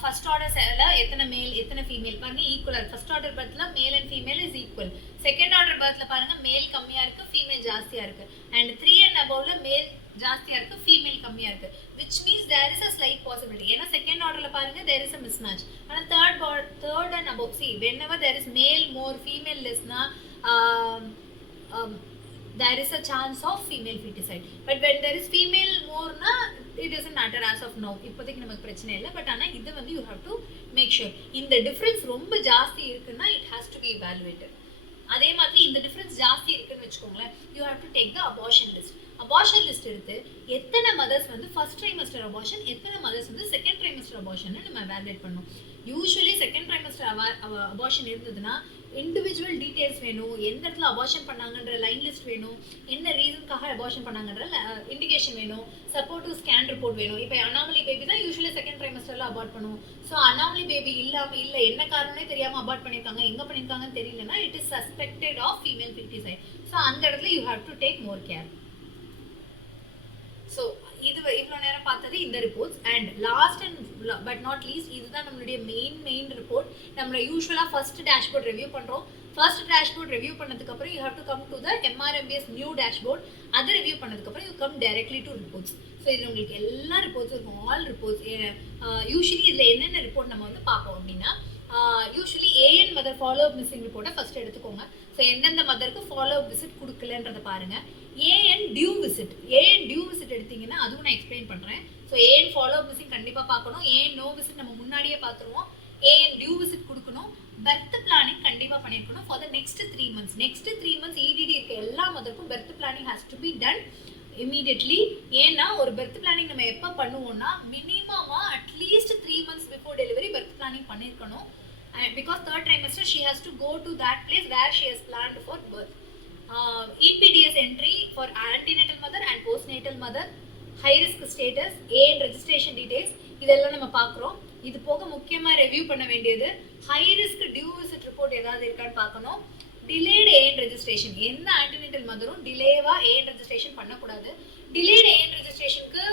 ஃபர்ஸ்ட் ஆர்டர் செல்லில் எத்தனை மேல் எத்தனை ஃபீமேல் பாருங்கள் ஈக்குவலாக. ஃபர்ஸ்ட் ஆர்டர் பர்த்தில் male and female is equal. Second order பர்த்தில் பாருங்கள் மேல் கம்மியாக இருக்குது, ஃபீமேல் ஜாஸ்தியாக இருக்குது. அண்ட் 3 and above மேல் ஜாஸ்தியாக இருக்குது, ஃபீமேல் கம்மியாக இருக்குது, which means there is a slight possibility. ஏன்னா செகண்ட் ஆர்டரில் பாருங்கள் there is a mismatch. ஆனால் third and above, see whenever there is male more female lessனா there is a chance of female feticide. But when there is female more na, it doesn't matter as of now. இப்போதைக்கு நமக்கு பிரச்சனை இல்லை. But ஆனால் இது வந்து you have to make sure. இந்த difference ரொம்ப ஜாஸ்தி இருக்குன்னா it has to be evaluated. அதே மாதிரி இந்த டிஃப்ரென்ஸ் ஜாஸ்தி இருக்குன்னு வச்சுக்கோங்களேன், you have to take the abortion list. Abortion list எடுத்து எத்தனை மதர்ஸ் வந்து ஃபர்ஸ்ட் ட்ரைமஸ்டர் அபார்ஷன், எத்தனை மதர்ஸ் வந்து செகண்ட் ட்ரைமஸ்டர் அபார்ஷன் நம்ம எவாலுவேட் பண்ணணும். யூஸ்வலி செகண்ட் ட்ரைமஸ்டர் அபார்ஷன் இருந்ததுன்னா இண்டிவிஜுவல் டீட்டெயில்ஸ் வேணும், எந்த இடத்துல அபார்ஷன் பண்ணாங்கன்ற லைன் லிஸ்ட் வேணும், என்ன ரீசனுக்காக அபார்ஷன் பண்ணாங்கன்ற இண்டிகேஷன் வேணும், சப்போர்ட்டிவ் ஸ்கேன் ரிப்போர்ட் வேணும். இப்போ அனாமலி பேபி தான் யூஸ்வலி செகண்ட் ட்ரைமஸ்டரில் அபார்ட் பண்ணுவோம். ஸோ அனாமலி பேபி இல்லாமல் இல்லை என்ன காரணமே தெரியாமல் அபார்ட் பண்ணியிருக்காங்க, எங்கே பண்ணியிருக்காங்கன்னு தெரியலன்னா it is suspected of female foeticide. So அந்த இடத்துல you have to take more care. So இது இவ்வளோ நேரம் பார்த்தது இந்த reports. And last and but not least இதுதான் நம்மளுடைய மெயின் ரிப்போர்ட். நம்ம யூஸ்வலாக ஃபர்ஸ்ட் டேஷ்போர்ட் ரிவ்யூ பண்ணுறோம். ஃபர்ஸ்ட் டேஷ்போர்ட் ரிவ்யூ பண்ணதுக்கப்புறம் you have to come to the MRMBS new dashboard. அதை ரிவ்யூ பண்ணதுக்கப்புறம் you come directly to reports. So இதில் உங்களுக்கு எல்லா ரிப்போர்ட்ஸும் இருக்கும், ஆல் ரிப்போர்ட்ஸ். யூஸ்வலி இதில் என்னென்ன ரிப்போர்ட் நம்ம வந்து பார்ப்போம் அப்படின்னா, usually AN mother follow up missing ரிப்போர்ட்டை ஃபர்ஸ்ட் எடுத்துக்கோங்க. ஸோ எந்தெந்த மதருக்கு ஃபாலோ அப் விசிட் கொடுக்கலன்றதை பாருங்கள். ஏஎன் டியூ விசிட் எடுத்தீங்கன்னா அதுவும் நான் எக்ஸ்பிளைன் பண்ணுறேன். So AN follow up missing கண்டிப்பாக பார்க்கணும். ஏஎன் நோ விசிட் நம்ம முன்னாடியே பார்த்துருவோம். ஏஎன் டியூ விசிட் கொடுக்கணும். பெர்த் பிளானிங் கண்டிப்பாக பண்ணியிருக்கணும் for the next 3 months. Next 3 months EDD இருக்க எல்லா மதருக்கும் birth planning has to be done immediately. ஏன்னா ஒரு பெர்த் பிளானிங் நம்ம எப்போ பண்ணுவோம்னா மினிமமாக at least 3 months before delivery birth planning பண்ணியிருக்கணும். Because third trimester she has to go to that place where she has planned for birth. EPDS entry for antenatal mother and postnatal mother, high risk status, AN registration details இதெல்லாம் நம்ம பார்க்குறோம். இது போக முக்கியமாக review பண்ண வேண்டியது high risk due visit report ஏதாவது இருக்கான்னு பார்க்கணும். டிலேடு AN ரெஜிஸ்ட்ரேஷன், எந்த ஆன்டினேட்டல் மதரும் டிலேவாக AN ரெஜிஸ்ட்ரேஷன் பண்ணக்கூடாது. டிலேடு AN ரெஜிஸ்ட்ரேஷனுக்கு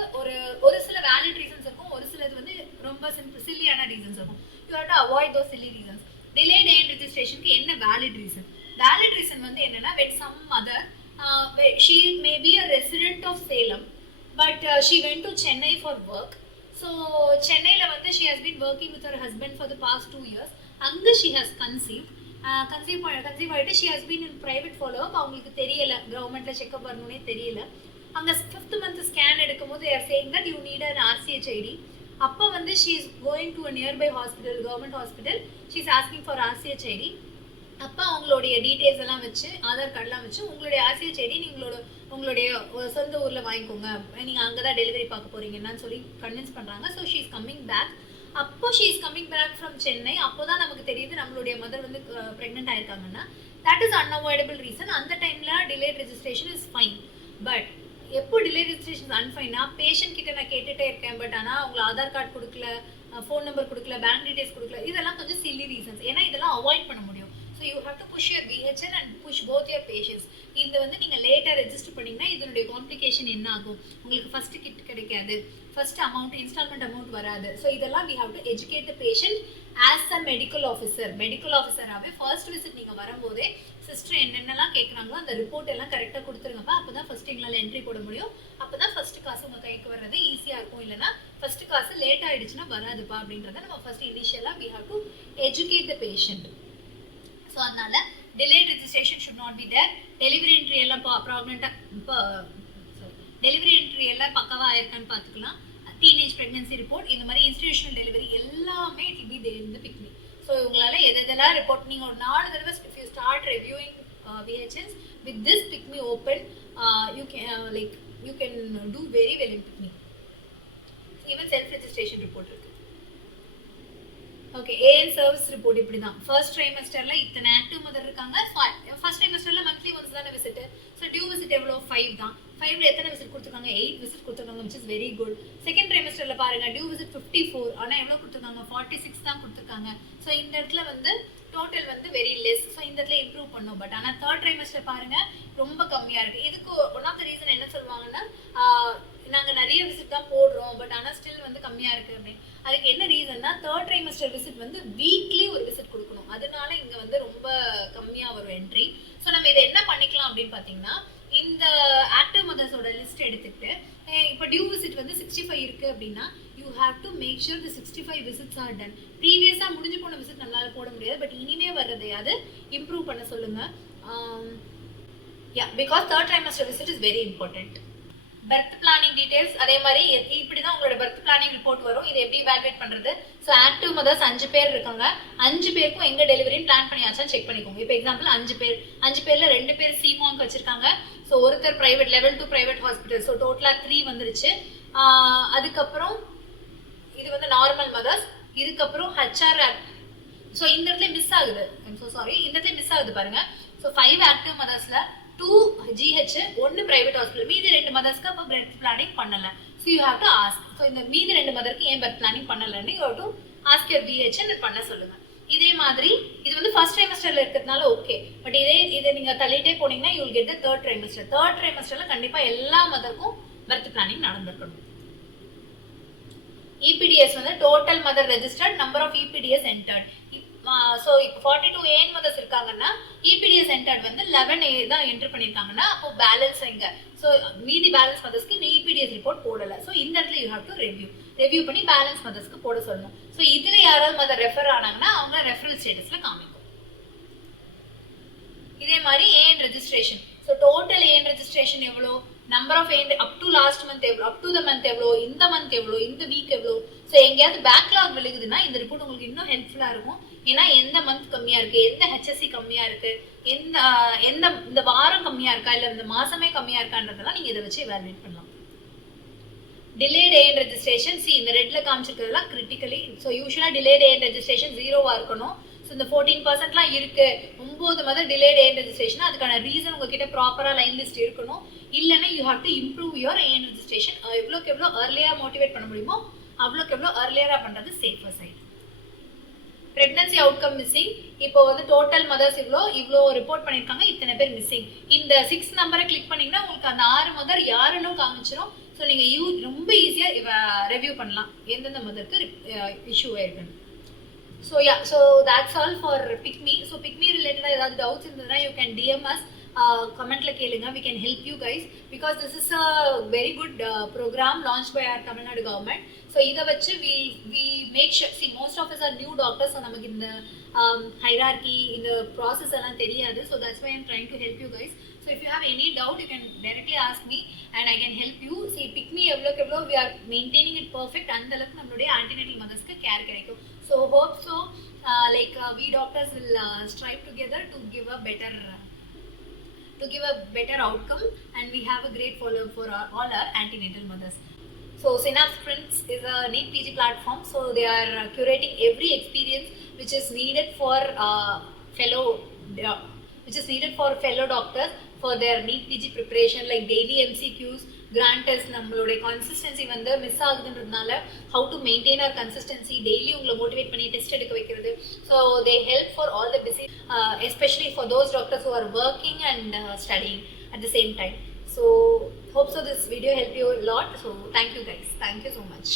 ஒரு சில வேலிட் ரீசன்ஸ் இருக்கும், ஒரு சிலது வந்து ரொம்ப சில்லியான ரீசன்ஸ் இருக்கும். You have to avoid those silly reasons. Delayed AN registration க்கு என்ன valid reason? Valid reason வந்து என்னன்னா, when some mother she may be a resident of Salem but she went to Chennai for work. So சென்னையில வந்து she has been working with her husband for the past 2 years. அங்க she has conceived ஆயிட்டு she has been in private follow up. அவங்களுக்கு தெரியல கவர்மெண்ட்ல checkup வரணும்னே தெரியல. அங்க 5th month scan எடுக்கும்போது they are saying that you need an RCH ID. அப்போ வந்து she is going to a nearby hospital, government hospital. She is asking for RCH ID. அப்போ அவங்களுடைய டீட்டெயில்ஸ் எல்லாம் வச்சு ஆதார் கார்டெலாம் வச்சு உங்களுடைய RCH ID உங்களுடைய சொந்த ஊரில் வாங்கிக்கோங்க, நீங்கள் அங்கே தான் டெலிவரி பார்க்க போகிறீங்கன்னு சொல்லி கன்வின்ஸ் பண்ணுறாங்க. So she is coming back. அப்போ she is coming back from Chennai. அப்போ தான் நமக்கு தெரியுது நம்மளுடைய மதர் வந்து ப்ரெக்னென்ட் ஆயிருக்காங்கன்னா தட் இஸ் அன்அவாய்டபிள் ரீசன். அந்த டைமில் delayed registration is fine. But எப்போ டிலே ரெஜிஸ்ட்ரேஷன் அன்ஃபைனா பேஷண்ட் கிட்ட நான் கேட்டுகிட்டே இருக்கேன், பட் ஆனால் அவங்க ஆதார் கார்டு கொடுக்கல, ஃபோன் நம்பர் கொடுக்கல, பேங்க் டீடைல்ஸ் கொடுக்கல, இதெல்லாம் கொஞ்சம் சில்லி ரீசன்ஸ். ஏன்னா இதெல்லாம் அவாய்ட் பண்ண முடியும். So you have to push your VHN and push both your patients. இது வந்து நீங்கள் லேட்டாக ரெஜிஸ்டர் பண்ணிங்கன்னா இதனுடைய காம்ப்ளிகேஷன் என்ன ஆகும், உங்களுக்கு ஃபஸ்ட்டு கிட் கிடைக்காது, ஃபஸ்ட் அமௌண்ட் இன்ஸ்டால்மெண்ட் அமௌண்ட் வராது. ஸோ இதெல்லாம் we have to educate the patient as a medical ஆஃபீஸராகவே ஃபர்ஸ்ட் விசிட் நீங்கள் வரும்போதே சிஸ்டர் என்னென்னலாம் கேட்குறாங்களோ அந்த ரிப்போர்ட் எல்லாம் கரெக்டாக கொடுத்துருங்கப்பா. அப்போ தான் ஃபஸ்ட்டு எங்களால் என்ட்ரி போட முடியும். அப்போ தான் ஃபஸ்ட்டு காசு உங்கள் கைக்கு வர்றது ஈஸியாக இருக்கும். இல்லைனா ஃபஸ்ட்டு காசு லேட் ஆகிடுச்சுன்னா வராதுப்பா அப்படின்றத நம்ம ஃபஸ்ட்டு இனிஷியலாக we have to educate the patient. So அதனால் delay registration should not be there. Delivery entry எல்லாம் ப்ராப்ளண்ட்டாக டெலிவரி என்ட்ரி எல்லாம் பக்கவாக ஆயிருக்கான்னு பார்த்துக்கலாம். டீனேஜ் ப்ரெக்னன்சி ரிப்போர்ட், இந்த மாதிரி இன்ஸ்டிடியூஷனல் டெலிவரி எல்லாமே it will be there in the PICME. So உங்களால் எதெல்லாம் ரிப்போர்ட் நீங்கள் ஒரு 4 தடவை if you start reviewing VHS with this PICME open, you can do very well in PICME. Even self registration report இருக்கு. Okay, AN service report இப்படி தான். First ட்ரைமஸ்டர்ல இத்தனை active mother இருக்காங்க. ஃபர்ஸ்ட் ட்ரைமஸ்டர்ல மந்த்லி ஒன்ஸ் தானே visit. So due visit எவ்வளோ 5 தான். 5ல எத்தனை visit கொடுத்துருக்காங்க? 8 விசிட் கொடுத்துருக்காங்க, which is very good. Second ட்ரைமஸ்டர்ல பாருங்க, டியூ விசிட் 54, ஆனால் எவ்வளோ கொடுத்துருக்காங்க? 46 தான் கொடுத்துருக்காங்க. ஸோ இந்த இடத்துல வந்து டோட்டல் வந்து வெரி லெஸ். ஸோ இந்த இடத்துல இம்ப்ரூவ் பண்ணும். பட் ஆனால் தேர்ட் ட்ரைமஸ்டர் பாருங்க ரொம்ப கம்மியாக இருக்குது. இதுக்கு ஒன் ஆஃப் த ரீசன் என்ன சொல்லுவாங்கன்னா, நாங்கள் நிறைய விசிட் தான் போடுறோம், பட் ஆனால் ஸ்டில் வந்து கம்மியாக இருக்குது அப்படின்னு. அதுக்கு என்ன ரீசன்னா, தேர்ட் ட்ரைமஸ்டர் விசிட் வந்து வீக்லி ஒரு விசிட் கொடுக்கணும். அதனால இங்கே வந்து ரொம்ப கம்மியாக வரும் என்ட்ரி. ஸோ நம்ம இதை என்ன பண்ணிக்கலாம் அப்படின்னு பார்த்தீங்கன்னா, இந்த ஆக்டிவ் மதர்ஸோட லிஸ்ட் எடுத்துக்கிட்டு இப்போ டியூ விசிட் வந்து 65 இருக்குது அப்படின்னா, you have to make sure the 65 visits are done. ப்ரீவியஸாக முடிஞ்சு போன விசிட் நம்மளால் போட முடியாது, பட் இனிமே வர்றதையாவது இம்ப்ரூவ் பண்ண சொல்லுங்கள். Because third trimester visit is very important. Birth planning details அதே மாதிரி இப்படி தான் உங்களோட பர்த் பிளானிங் ரிப்போர்ட் வரும். இதை எப்படி இவாலுவேட் பண்ணுறது? ஸோ ஆக்டிவ் மதர்ஸ் 5 பேர் இருக்காங்க. 5 பேருக்கும் எங்கே டெலிவரின்னு பிளான் பண்ணியாச்சான்னு செக் பண்ணிக்கோங்க. இப்போ எக்ஸாம்பிள் 5 பேரில் 2 பேர் சிமாங்க் வச்சுருக்காங்க. ஸோ ஒருத்தர் private level 2 private hospital. So டோட்டலாக 3 வந்துருச்சு. அதுக்கப்புறம் இது வந்து நார்மல் மதர்ஸ். இதுக்கப்புறம் HR. ஸோ இந்த இடத்துல மிஸ் ஆகுது. ஐம் ஸோ சாரி, இந்த இடத்துல மிஸ் ஆகுது பாருங்க. ஸோ 5 ஆக்டிவ் மதர்ஸில் 2 GH, 1 பிரைவேட் ஹாஸ்பிட்டல். மீதி 2 மதர்ஸ்க்கு அப்போ பர்த் பிளானிங் பண்ணலை. So you have to ask. So இந்த மீதி 2 மதருக்கு ஏன் பர்த் பிளானிங் பண்ணலைன்னு you have to ask your VH பண்ண சொல்லுங்கள். இதே மாதிரி இது வந்து ஃபர்ஸ்ட் ட்ரைமஸ்டரில் இருக்கிறதுனால ஓகே, பட் இதை நீங்கள் தள்ளிட்டே போனீங்கன்னா you will get the third trimester. Third ட்ரைமஸ்டரில் கண்டிப்பாக எல்லா மதருக்கும் பர்த் பிளானிங் நடந்திருக்கணும். EPDS வந்து total mother registered, number of EPDS entered. So இப்போ 42 ஏன் மதர்ஸ் இருக்காங்கன்னா, EPDS என்டர்ட் வந்து 11A தான் என்ட்ரு பண்ணியிருக்காங்கன்னா, அப்போ பேலன்ஸ் எங்கே? ஸோ மீதி பேலன்ஸ் மதர்ஸ்க்கு நீ EPDS ரிப்போர்ட் போடலை. ஸோ இந்த இடத்துல யூ ஹேவ் டு ரிவ்யூ பண்ணி பேலன்ஸ் மதர்ஸ்க்கு போட சொல்லணும். ஸோ இதில் யாராவது மதர் ரெஃபர் ஆனாங்கன்னா அவங்க ரெஃபரல் ஸ்டேட்டஸில் காமிக்கும். இதே மாதிரி ஏன் ரெஜிஸ்ட்ரேஷன். ஸோ டோட்டல் ஏன் ரெஜிஸ்ட்ரேஷன் எவ்வளோ, நம்பர் ஆஃப் ஏன் அப் டு லாஸ்ட் மந்த் எவ்வளோ, அப் டு த மந்த் எவ்வளோ, இந்த மந்த் எவ்வளோ, இந்த வீக் எவ்வளோ. ஸோ எங்கேயாவது பேக்லாக் விழுகுதுன்னா இந்த ரிப்போர்ட் உங்களுக்கு இன்னும் ஹெல்ப்ஃபுல்லாக இருக்கும். ஏன்னா எந்த மந்த் கம்மியாக இருக்குது, எந்த HSC கம்மியாக இருக்குது, இந்த வாரம் கம்மியாக இருக்கா, இல்லை இந்த மாதமே கம்மியாக இருக்கான்றதெல்லாம் நீங்கள் இதை வச்சு எவாலுவேட் பண்ணலாம். டிலேட் ஏன் ரெஜிஸ்ட்ரேஷன், இந்த ரெட்டில் காமிச்சிருக்கிறதுலாம் கிரிட்டிக்கலி. ஸோ யூஸ்வலாக டிலேட் ஏன் ரெஜிஸ்ட்ரேஷன் 0வாக இருக்கணும். ஸோ இந்த 14%லாம் இருக்குது. 9 மதர் டிலேட் ஏன் ரெஜிஸ்ட்ரேஷன், அதுக்கான ரீசன் உங்ககிட்ட ப்ராப்பராக லைன் லிஸ்ட் இருக்கணும். இல்லைன்னா you have to improve your ஏன் ரெஜிஸ்ட்ரேஷன். எவ்வளோக்கு எவ்வளோ ஏர்லியாக மோட்டிவேட் பண்ண முடியுமோ அவ்வளோக்கு எவ்வளோ ஏர்லியராக பண்ணுறது safer side. Pregnancy outcome missing. இப்போ வந்து டோட்டல் மதர்ஸ் இவ்வளோ ரிப்போர்ட் பண்ணியிருக்காங்க, இத்தனை பேர் மிஸ்ஸிங். இந்த 6 நம்பரை கிளிக் பண்ணிங்கன்னா உங்களுக்கு அந்த 6 மதர் யாருன்னு காமிச்சிடும். ஸோ நீங்கள் ரொம்ப ஈஸியாக ரிவ்யூ பண்ணலாம் எந்தெந்த மதருக்கு இஷ்யூ ஆயிருக்குன்னு. So that's all for PICME. So PICME ரிலேட்டடாக ஏதாவது டவுட்ஸ் இருந்ததுன்னா யூ கேன் DM us. கமெண்ட்ல கேளுங்க. we can help you guys because this is a very good program launched by our Tamil Nadu Government. So இதை வச்சு we make sure, see most of us are new doctors, so நமக்கு இந்த hierarchy இந்த process எல்லாம் தெரியாது. So that's why I'm trying to help you guys. So if you have any doubt you can directly ask me and I can help you. See PICME எவ்வளோ we are maintaining it perfect. அந்த அளவுக்கு நம்மளுடைய antenatal mothersக்கு care கிடைக்கும். So hope so we doctors will strive together to give a better outcome, and we have a great follow-up for all our antenatal mothers. So Synapse Prints is a NEET PG platform. So they are curating every experience which is needed for fellow doctors for their NEET PG preparation, like daily MCQs, grant test. நம்மளுடைய consistency வந்து miss ஆகுதுன்றதுனால how to maintain our consistency, daily உங்களை motivate பண்ணி test எடுக்க வைக்கிறது. So they help for all the busy, especially for those doctors who are working and studying at the same time. So hope so this video helped you a lot. So thank you guys, thank you so much.